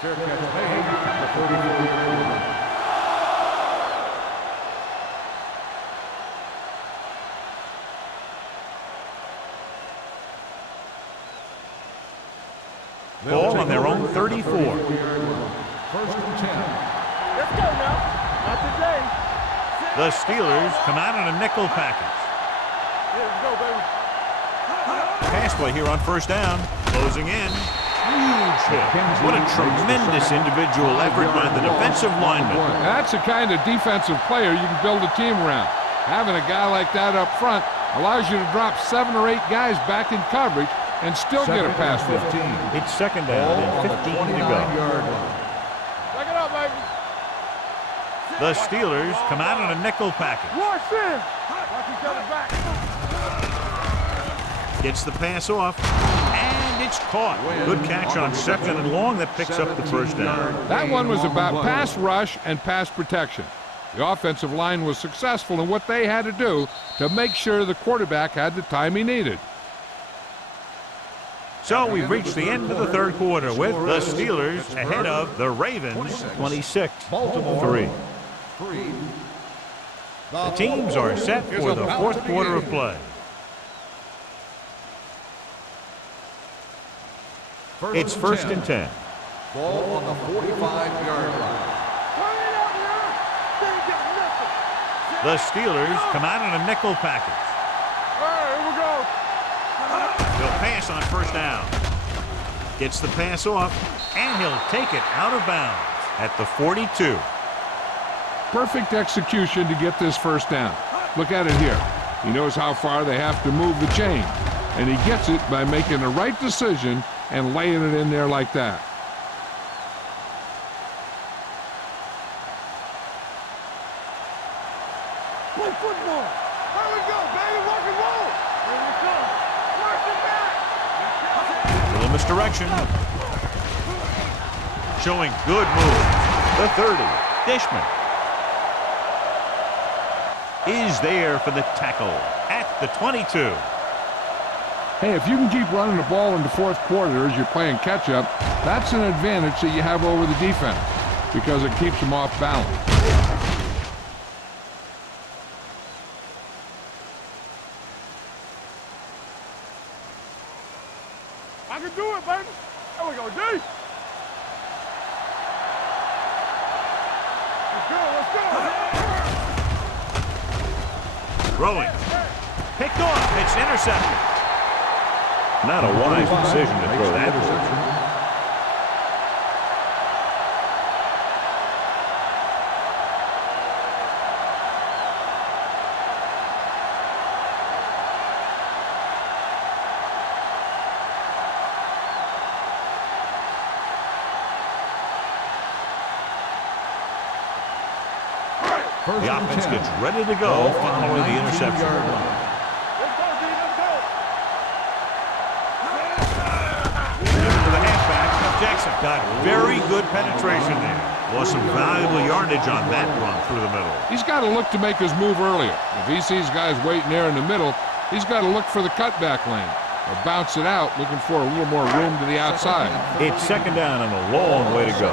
Fair catch made at the 34-yard line. Ball on their own 34. First and 10. Let's go now. Not today. The Steelers come out in a nickel package. Here we go, baby. Pass play here on first down. Closing in. Huge hit. What a tremendous individual effort by the defensive lineman. That's the kind of defensive player you can build a team around. Having a guy like that up front allows you to drop 7 or 8 guys back in coverage and still get a pass rush. It's second down and 15 to go. Back it up, baby. The Steelers come out in a nickel package. Watch this. Watch each other back. Gets the pass off, and it's caught. Good catch on second and long that picks up the first down. That one was about pass rush and pass protection. The offensive line was successful in what they had to do to make sure the quarterback had the time he needed. So we've reached the end of the third quarter with the Steelers ahead of the Ravens 26-3. The teams are set for the fourth quarter of play. It's first and 10. Ball on the 45-yard line. Turn it up now. They ain't got nothing. The Steelers come out in a nickel package. All right, here we go. They'll pass on first down. Gets the pass off, and he'll take it out of bounds at the 42. Perfect execution to get this first down. Look at it here. He knows how far they have to move the chain, and he gets it by making the right decision and laying it in there like that. Play football. Here we go, baby. Rock and roll. Here we go. March it back. Little misdirection. Showing good moves. The 30. Dishman is there for the tackle at the 22. Hey, if you can keep running the ball in the fourth quarter as you're playing catch-up, that's an advantage that you have over the defense because it keeps them off balance. I can do it, baby. There we go, D. Let's go. Throwing. Picked off. It's intercepted. Not a wise decision to throw that interception. The offense gets ready to go following the interception. Let's go, D. Let's go. To the halfback, Jackson got very good penetration there. Lost some valuable yardage on that run through the middle. He's got to look to make his move earlier. If he sees guys waiting there in the middle, he's got to look for the cutback lane or bounce it out, looking for a little more room to the outside. It's second down and a long way to go.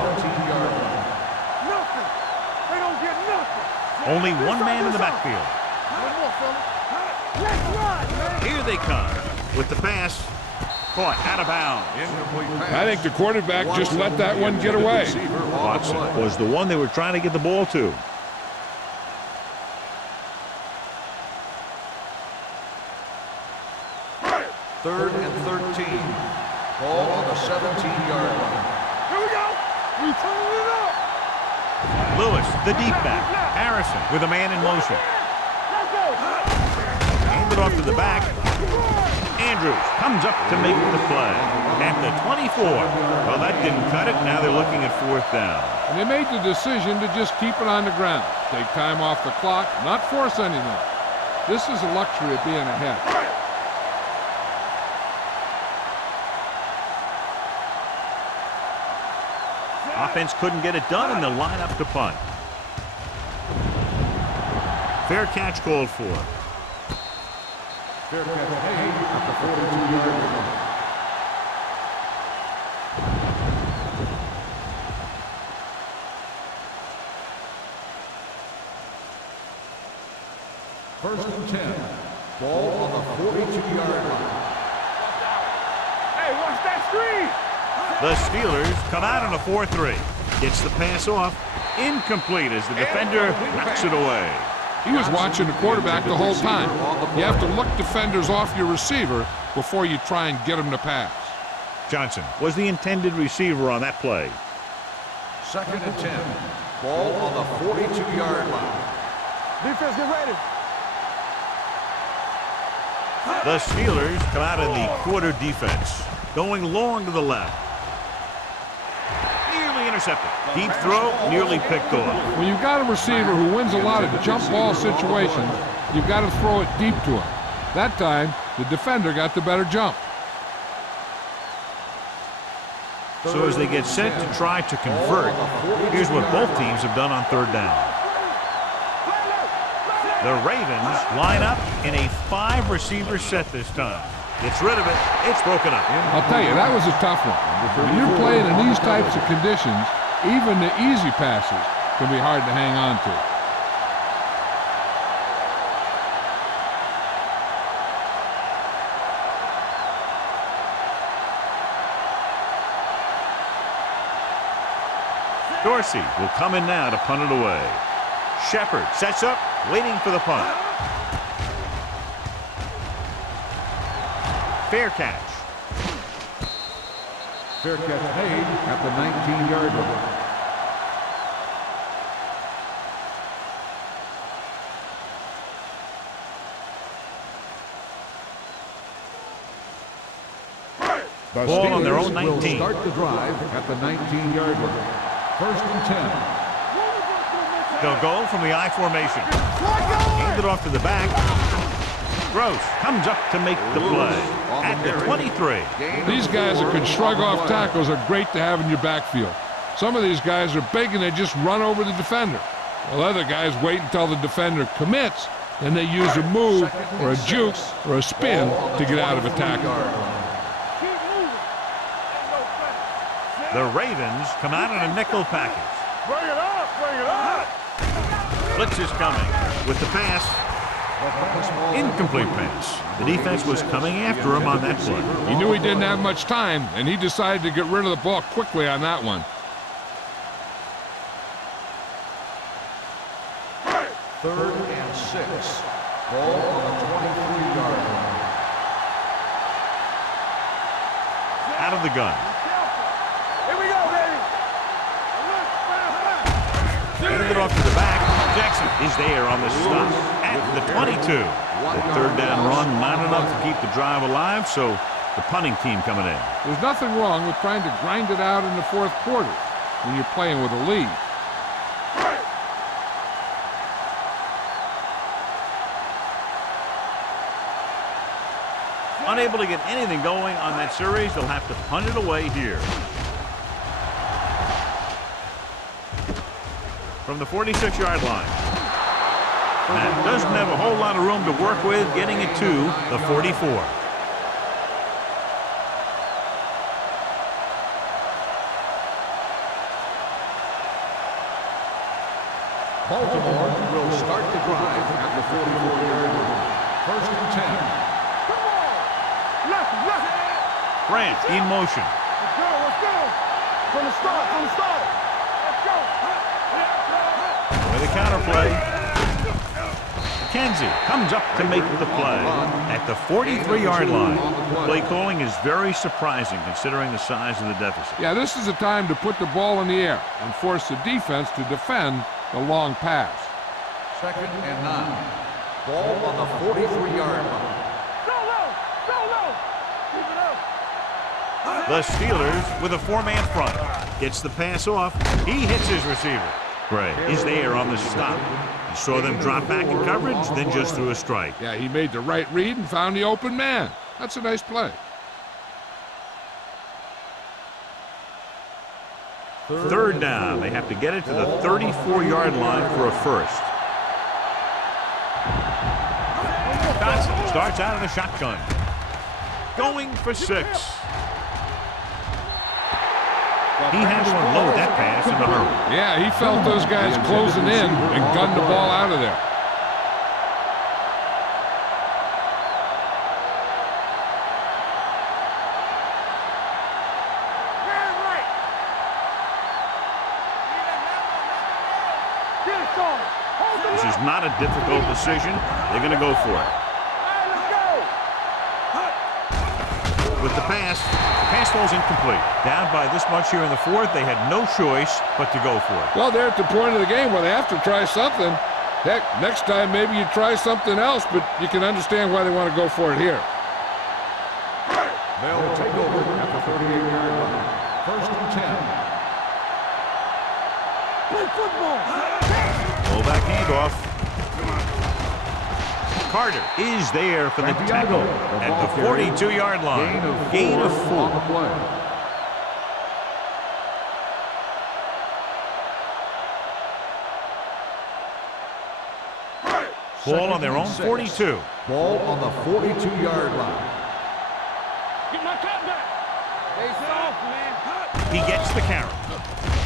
Nothing. They don't get nothing. Only one man in the backfield. One more, fella. Let's run, man. Here they come with the pass. caught out of bounds. Incomplete pass. I think the quarterback just let that one get away. Watson was the one they were trying to get the ball to. Third and 13. Ball on the 17-yard line. Here we go. We turning it up. Lewis, the deep back. Harrison with a man in motion. Let's go. Hand it off to the back. Andrews comes up to make the play. At the 24. Well, that didn't cut it. Now they're looking at fourth down. And they made the decision to just keep it on the ground. Take time off the clock, not force anything. This is a luxury of being ahead. Offense couldn't get it done, and they'll line up to punt. Fair catch called for. Fair catch made at the 42-yard line. First and 10. Ball on the 42-yard line. Hey, watch that screen. The Steelers come out on a 4-3. Gets the pass off. Incomplete as the defender knocks it away. He was watching the quarterback the whole time. You have to look defenders off your receiver before you try and get him to pass. Johnson was the intended receiver on that play. Second and 10. Ball on the 42-yard line. Defense, get ready. The Steelers come out in the quarter defense. Going long to the left. Nearly intercepted. Deep throw, nearly picked off. When you've got a receiver who wins a lot of jump ball situations, you've got to throw it deep to him. That time, the defender got the better jump. So as they get set to try to convert, here's what both teams have done on third down. The Ravens line up in a 5-receiver set this time. Gets rid of it. It's broken up. I'll tell you, that was a tough one. When you're playing in these types of conditions, even the easy passes can be hard to hang on to. Dorsey will come in now to punt it away. Shepard sets up, waiting for the punt. Fair catch. Fair catch made at the 19-yard line. The Ball on their own Steelers will 19. start the drive at the 19-yard line. First and 10. They'll go from the I formation. Hand it off to the back. Gross comes up to make the play at the 23. These guys that can shrug off tackles are great to have in your backfield. Some of these guys are big and they just run over the defender. While other guys wait until the defender commits, then they use a move or a juke or a spin to get out of a tackle. The Ravens come out in a nickel package. Bring it up, bring it up. Blitz is coming with the pass. Incomplete pass. The defense was coming after him on that play. He knew he didn't have much time, and he decided to get rid of the ball quickly on that one. Third and 6. Ball on the 23-yard line. Out of the gun. Here we go, baby. Handed it off to the back. Jackson is there on the stop at the 22. The third down run, not enough to keep the drive alive, so the punting team coming in. There's nothing wrong with trying to grind it out in the fourth quarter when you're playing with a lead. Unable to get anything going on that series, they'll have to punt it away here. From the 46-yard line. That doesn't have a whole lot of room to work with, getting it to the 44. Baltimore will start the drive at the 44-yard line. First and 10. Come on. Left, left. Grant in motion. Let's go, let's go. From the start, from the start. Let's go. With a counterplay. Kenzie comes up to make the play at the 43-yard line. Play calling is very surprising considering the size of the deficit. Yeah, this is the time to put the ball in the air and force the defense to defend the long pass. 2nd and 9. Ball on the 43-yard line. Go low, go low. Keep it up. The Steelers with a 4-man front. Gets the pass off. He hits his receiver. Gray is there on the stop. He saw them drop back in coverage, then just threw a strike. Yeah, he made the right read and found the open man. That's a nice play. 3rd down. They have to get it to the 34-yard line for a first. Johnson starts out of the shotgun. Going for 6. He had to unload that pass in a hurry. Yeah, he felt those guys closing in and gunned the ball out of there. This is not a difficult decision. They're going to go for it. With the pass falls incomplete. Down by this much here in the 4th, they had no choice but to go for it. Well, they're at the point of the game where they have to try something. Heck, next time maybe you try something else, but you can understand why they want to go for it here. They'll take over at the 38-yard line. 1st and 10. Play football. Pull back handoff. Carter is there for the tackle at the 42-yard line. Gain of 4. Ball on their own 42. Ball on the 42-yard line. Get my cut back. Stay soft, man. He gets the carry.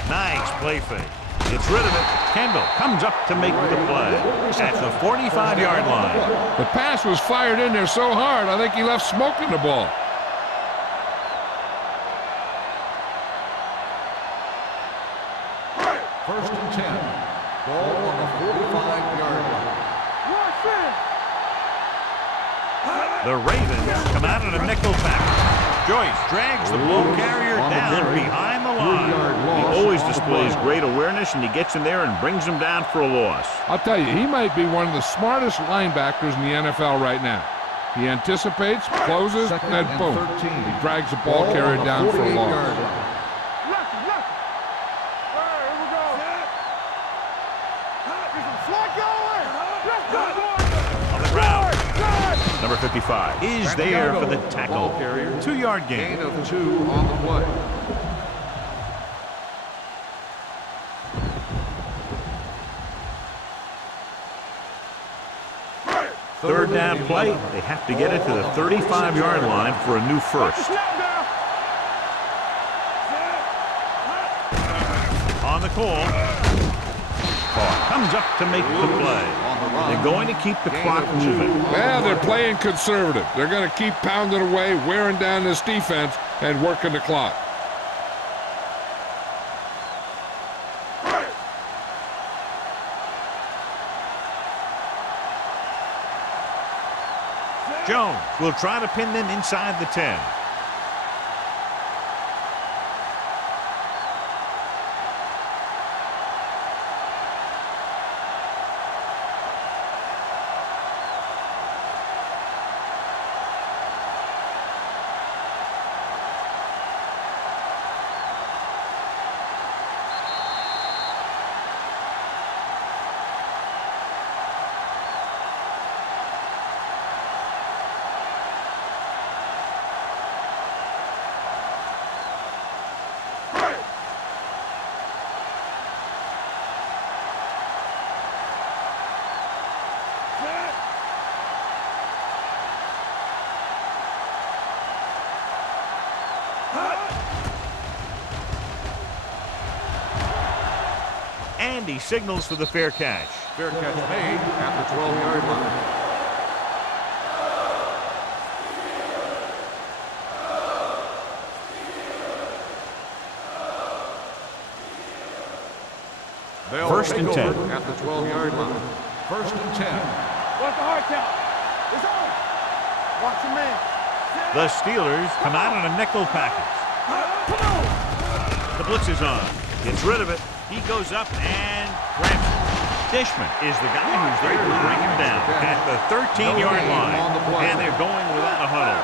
Nice play fake. Gets rid of it. Kendall comes up to make the play at the 45-yard line. The pass was fired in there so hard, I think he left smoke in the ball. First and 10. Ball on the 45-yard line. The Ravens come out in a nickel package. Joyce drags the ball carrier down behind the line. He always displays great awareness, and he gets in there and brings him down for a loss. I'll tell you, he might be one of the smartest linebackers in the NFL right now. He anticipates, closes, and then boom, he drags the ball carrier down for a loss. On the ground, number 55 is there for the tackle. 2-yard gain. Gain of 2 on the play. Third down play. They have to get it to the 35-yard line for a new first. On the call. Carr comes up to make the play. They're going to keep the clock moving. Well, they're playing conservative. They're going to keep pounding away, wearing down this defense, and working the clock. Jones will try to pin them inside the 10. And he signals for the fair catch. Fair catch made at the 12-yard line. They'll First take and 10. over at the 12-yard line. First and 10. What's the hard count? It's on. Watch your man. The Steelers come out on a nickel package. Come on. The blitz is on. Gets rid of it. He goes up and grabs it. Dishman is the guy who's there to bring him down at the 13-yard line. And they're going without a huddle.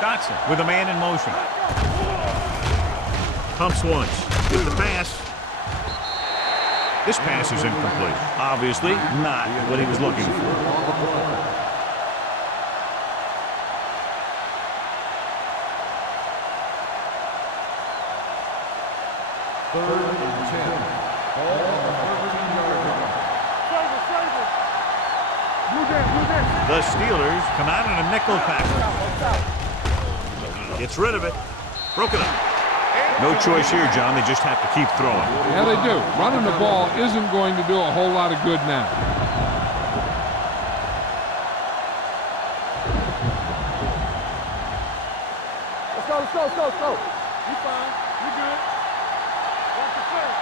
Dotson with a man in motion. Pumps once with the pass. This pass is incomplete. Obviously not what he was looking for. Third and 10. Ball on the 13-yard line. The Steelers come out in a nickel package. Gets rid of it. Broken up. No choice here, John. They just have to keep throwing. Yeah, they do. Running the ball isn't going to do a whole lot of good now. Let's go. You fine. You good. Watch the play.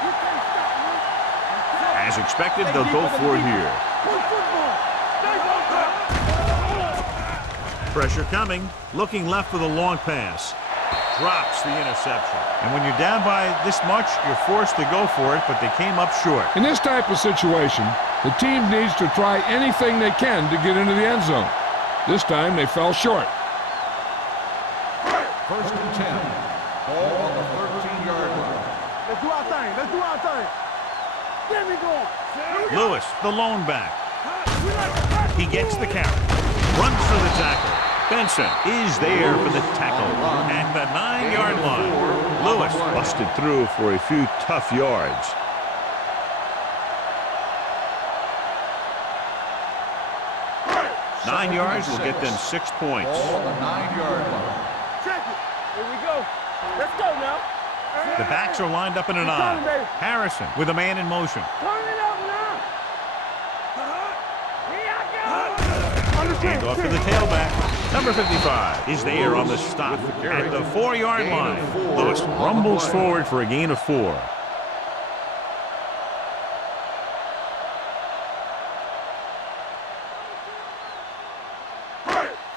You can't stop me. As expected, they'll go for it here. Play football. Stay focused. Pressure coming. Looking left with a long pass. Drops the interception. And when you're down by this much, you're forced to go for it, but they came up short. In this type of situation, the team needs to try anything they can to get into the end zone. This time, they fell short. First and 10. Ball on the 13-yard line. Let's do our thing. Get me going. Lewis, the lone back. He gets the carry. Runs for the tackle. Benson is there for the tackle at the 9-yard line. Lewis busted through for a few tough yards. Nine yards will get them 6 points. Ball on the 9-yard line. Check it. Here we go. Let's go now. The backs are lined up in an I. Harrison with a man in motion. Turn it up now. Here I go. Hand off to the tailback. Number 55 is there on the stop at the 4-yard line. Lewis rumbles forward for a gain of 4.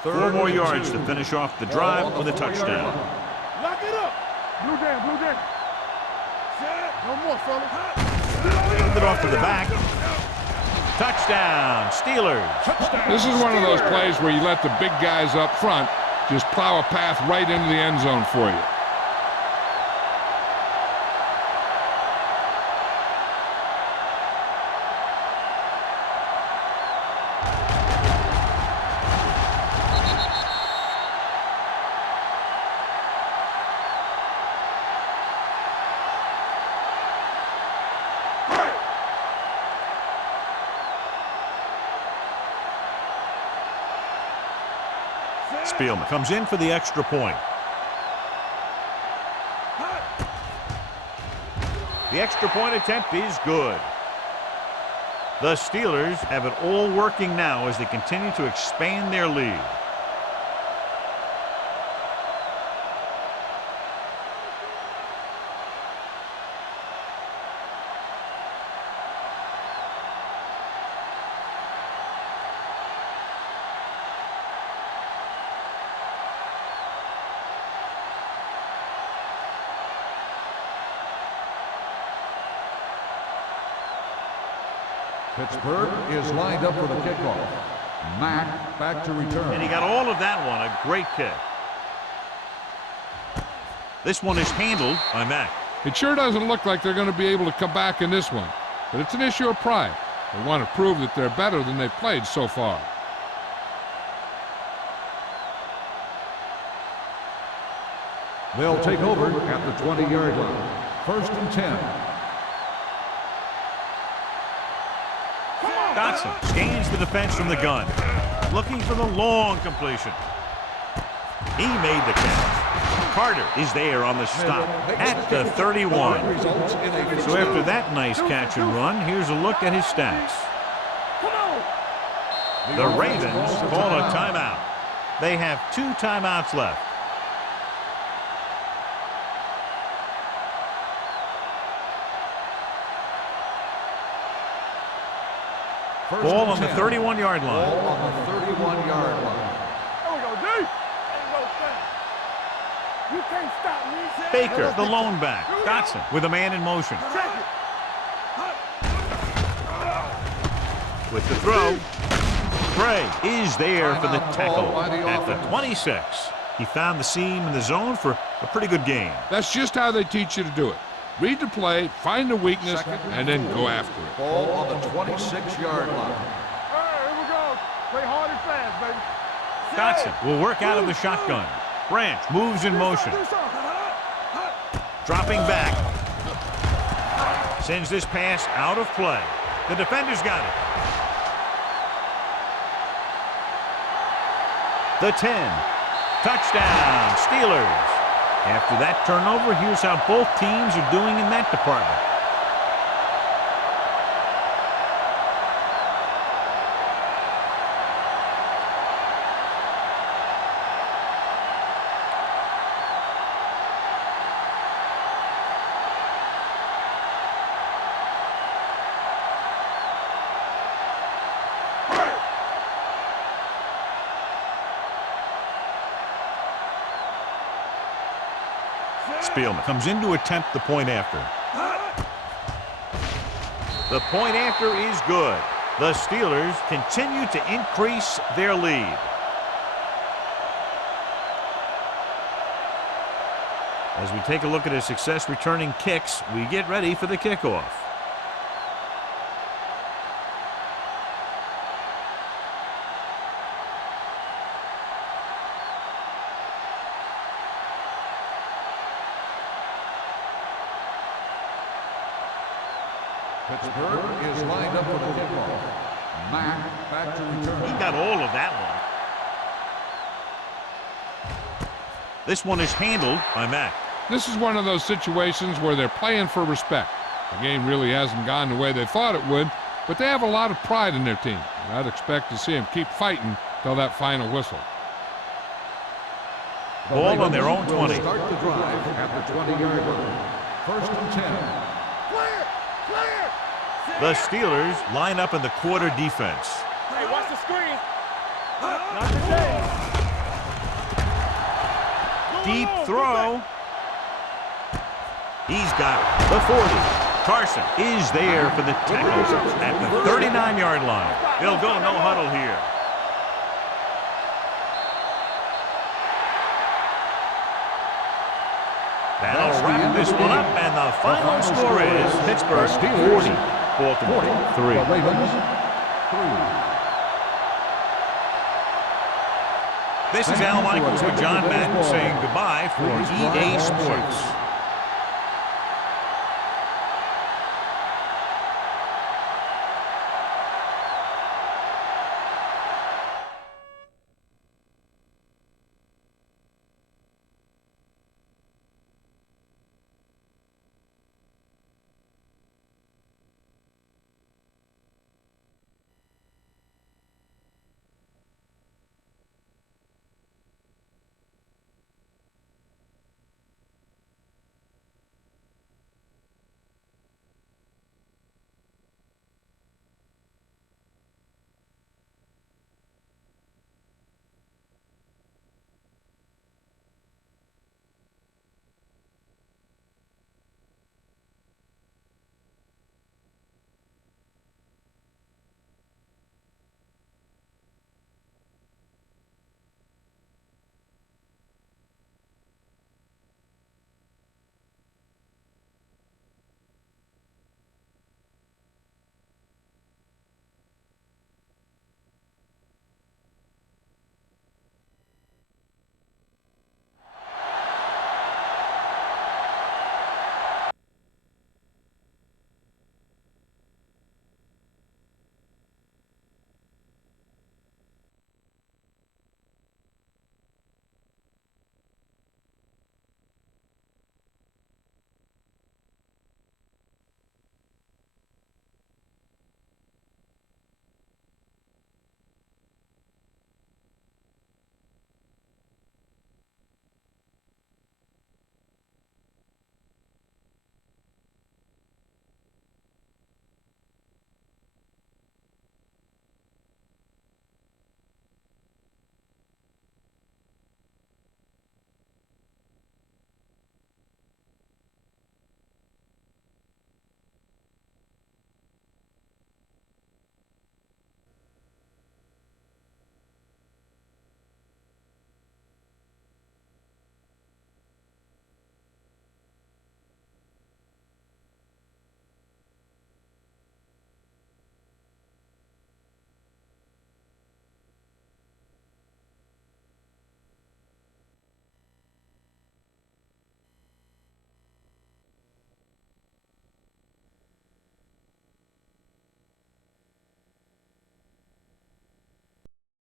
Four more yards to finish off the drive with a touchdown. Lock it up. Blue down. No more, fella. Hand it off to the back. Touchdown, Steelers. This is one of those plays where you let the big guys up front just plow a path right into the end zone for you. Spielman comes in for the extra point. The extra point attempt is good. The Steelers have it all working now as they continue to expand their lead. Pittsburgh is lined up for the kickoff. Mack back to return. And he got all of that one. A great kick. This one is handled by Mack. It sure doesn't look like they're going to be able to come back in this one, but it's an issue of pride. They want to prove that they're better than they've played so far. They'll take over at the 20-yard line. First and 10. Dotson scans the defense from the gun, looking for the long completion. He made the catch. Carter is there on the stop at the 31. So after that nice catch and run, here's a look at his stats. The Ravens call a timeout. They have 2 timeouts left. First Ball and on the 10. 31-yard line. Ball on the 31-yard line. There we go, D. There you go, son. You can't stop me. Baker, the lone back. Dotson with a man in motion. Check it. With the throw, Gray is there for the Timeout tackle called by the at the offense. 26. He found the seam in the zone for a pretty good gain. That's just how they teach you to do it. Read the play, find the weakness, and then go after it. Ball on the 26-yard line. All right, here we go. Play hard and fast, baby. Dotson will work out of the shotgun. Branch moves in motion. Dropping back. Sends this pass out of play. The defender's got it. The 10. Touchdown, Steelers. After that turnover, here's how both teams are doing in that department. Spielman comes in to attempt the point after. The point after is good. The Steelers continue to increase their lead. As we take a look at his success returning kicks, we get ready for the kickoff. Pittsburgh is lined up for the kickoff. Mack back to return. He got all of that one. This one is handled by Mack. This is one of those situations where they're playing for respect. The game really hasn't gone the way they thought it would, but they have a lot of pride in their team. And I'd expect to see them keep fighting till that final whistle. Ball on their own Will 20. start the drive at the 20-yard line. First and 10. Clear! Clear! The Steelers line up in the quarter defense. Hey, watch the screen. Not today. Deep throw. He's got it. The 40. Carson is there for the tackle at the 39-yard line. They'll go no huddle here. That'll wrap this one up, and the final score is Pittsburgh 40, Baltimore 3. The Ravens 3. This is Al Michaels with John Madden saying goodbye for EA Sports.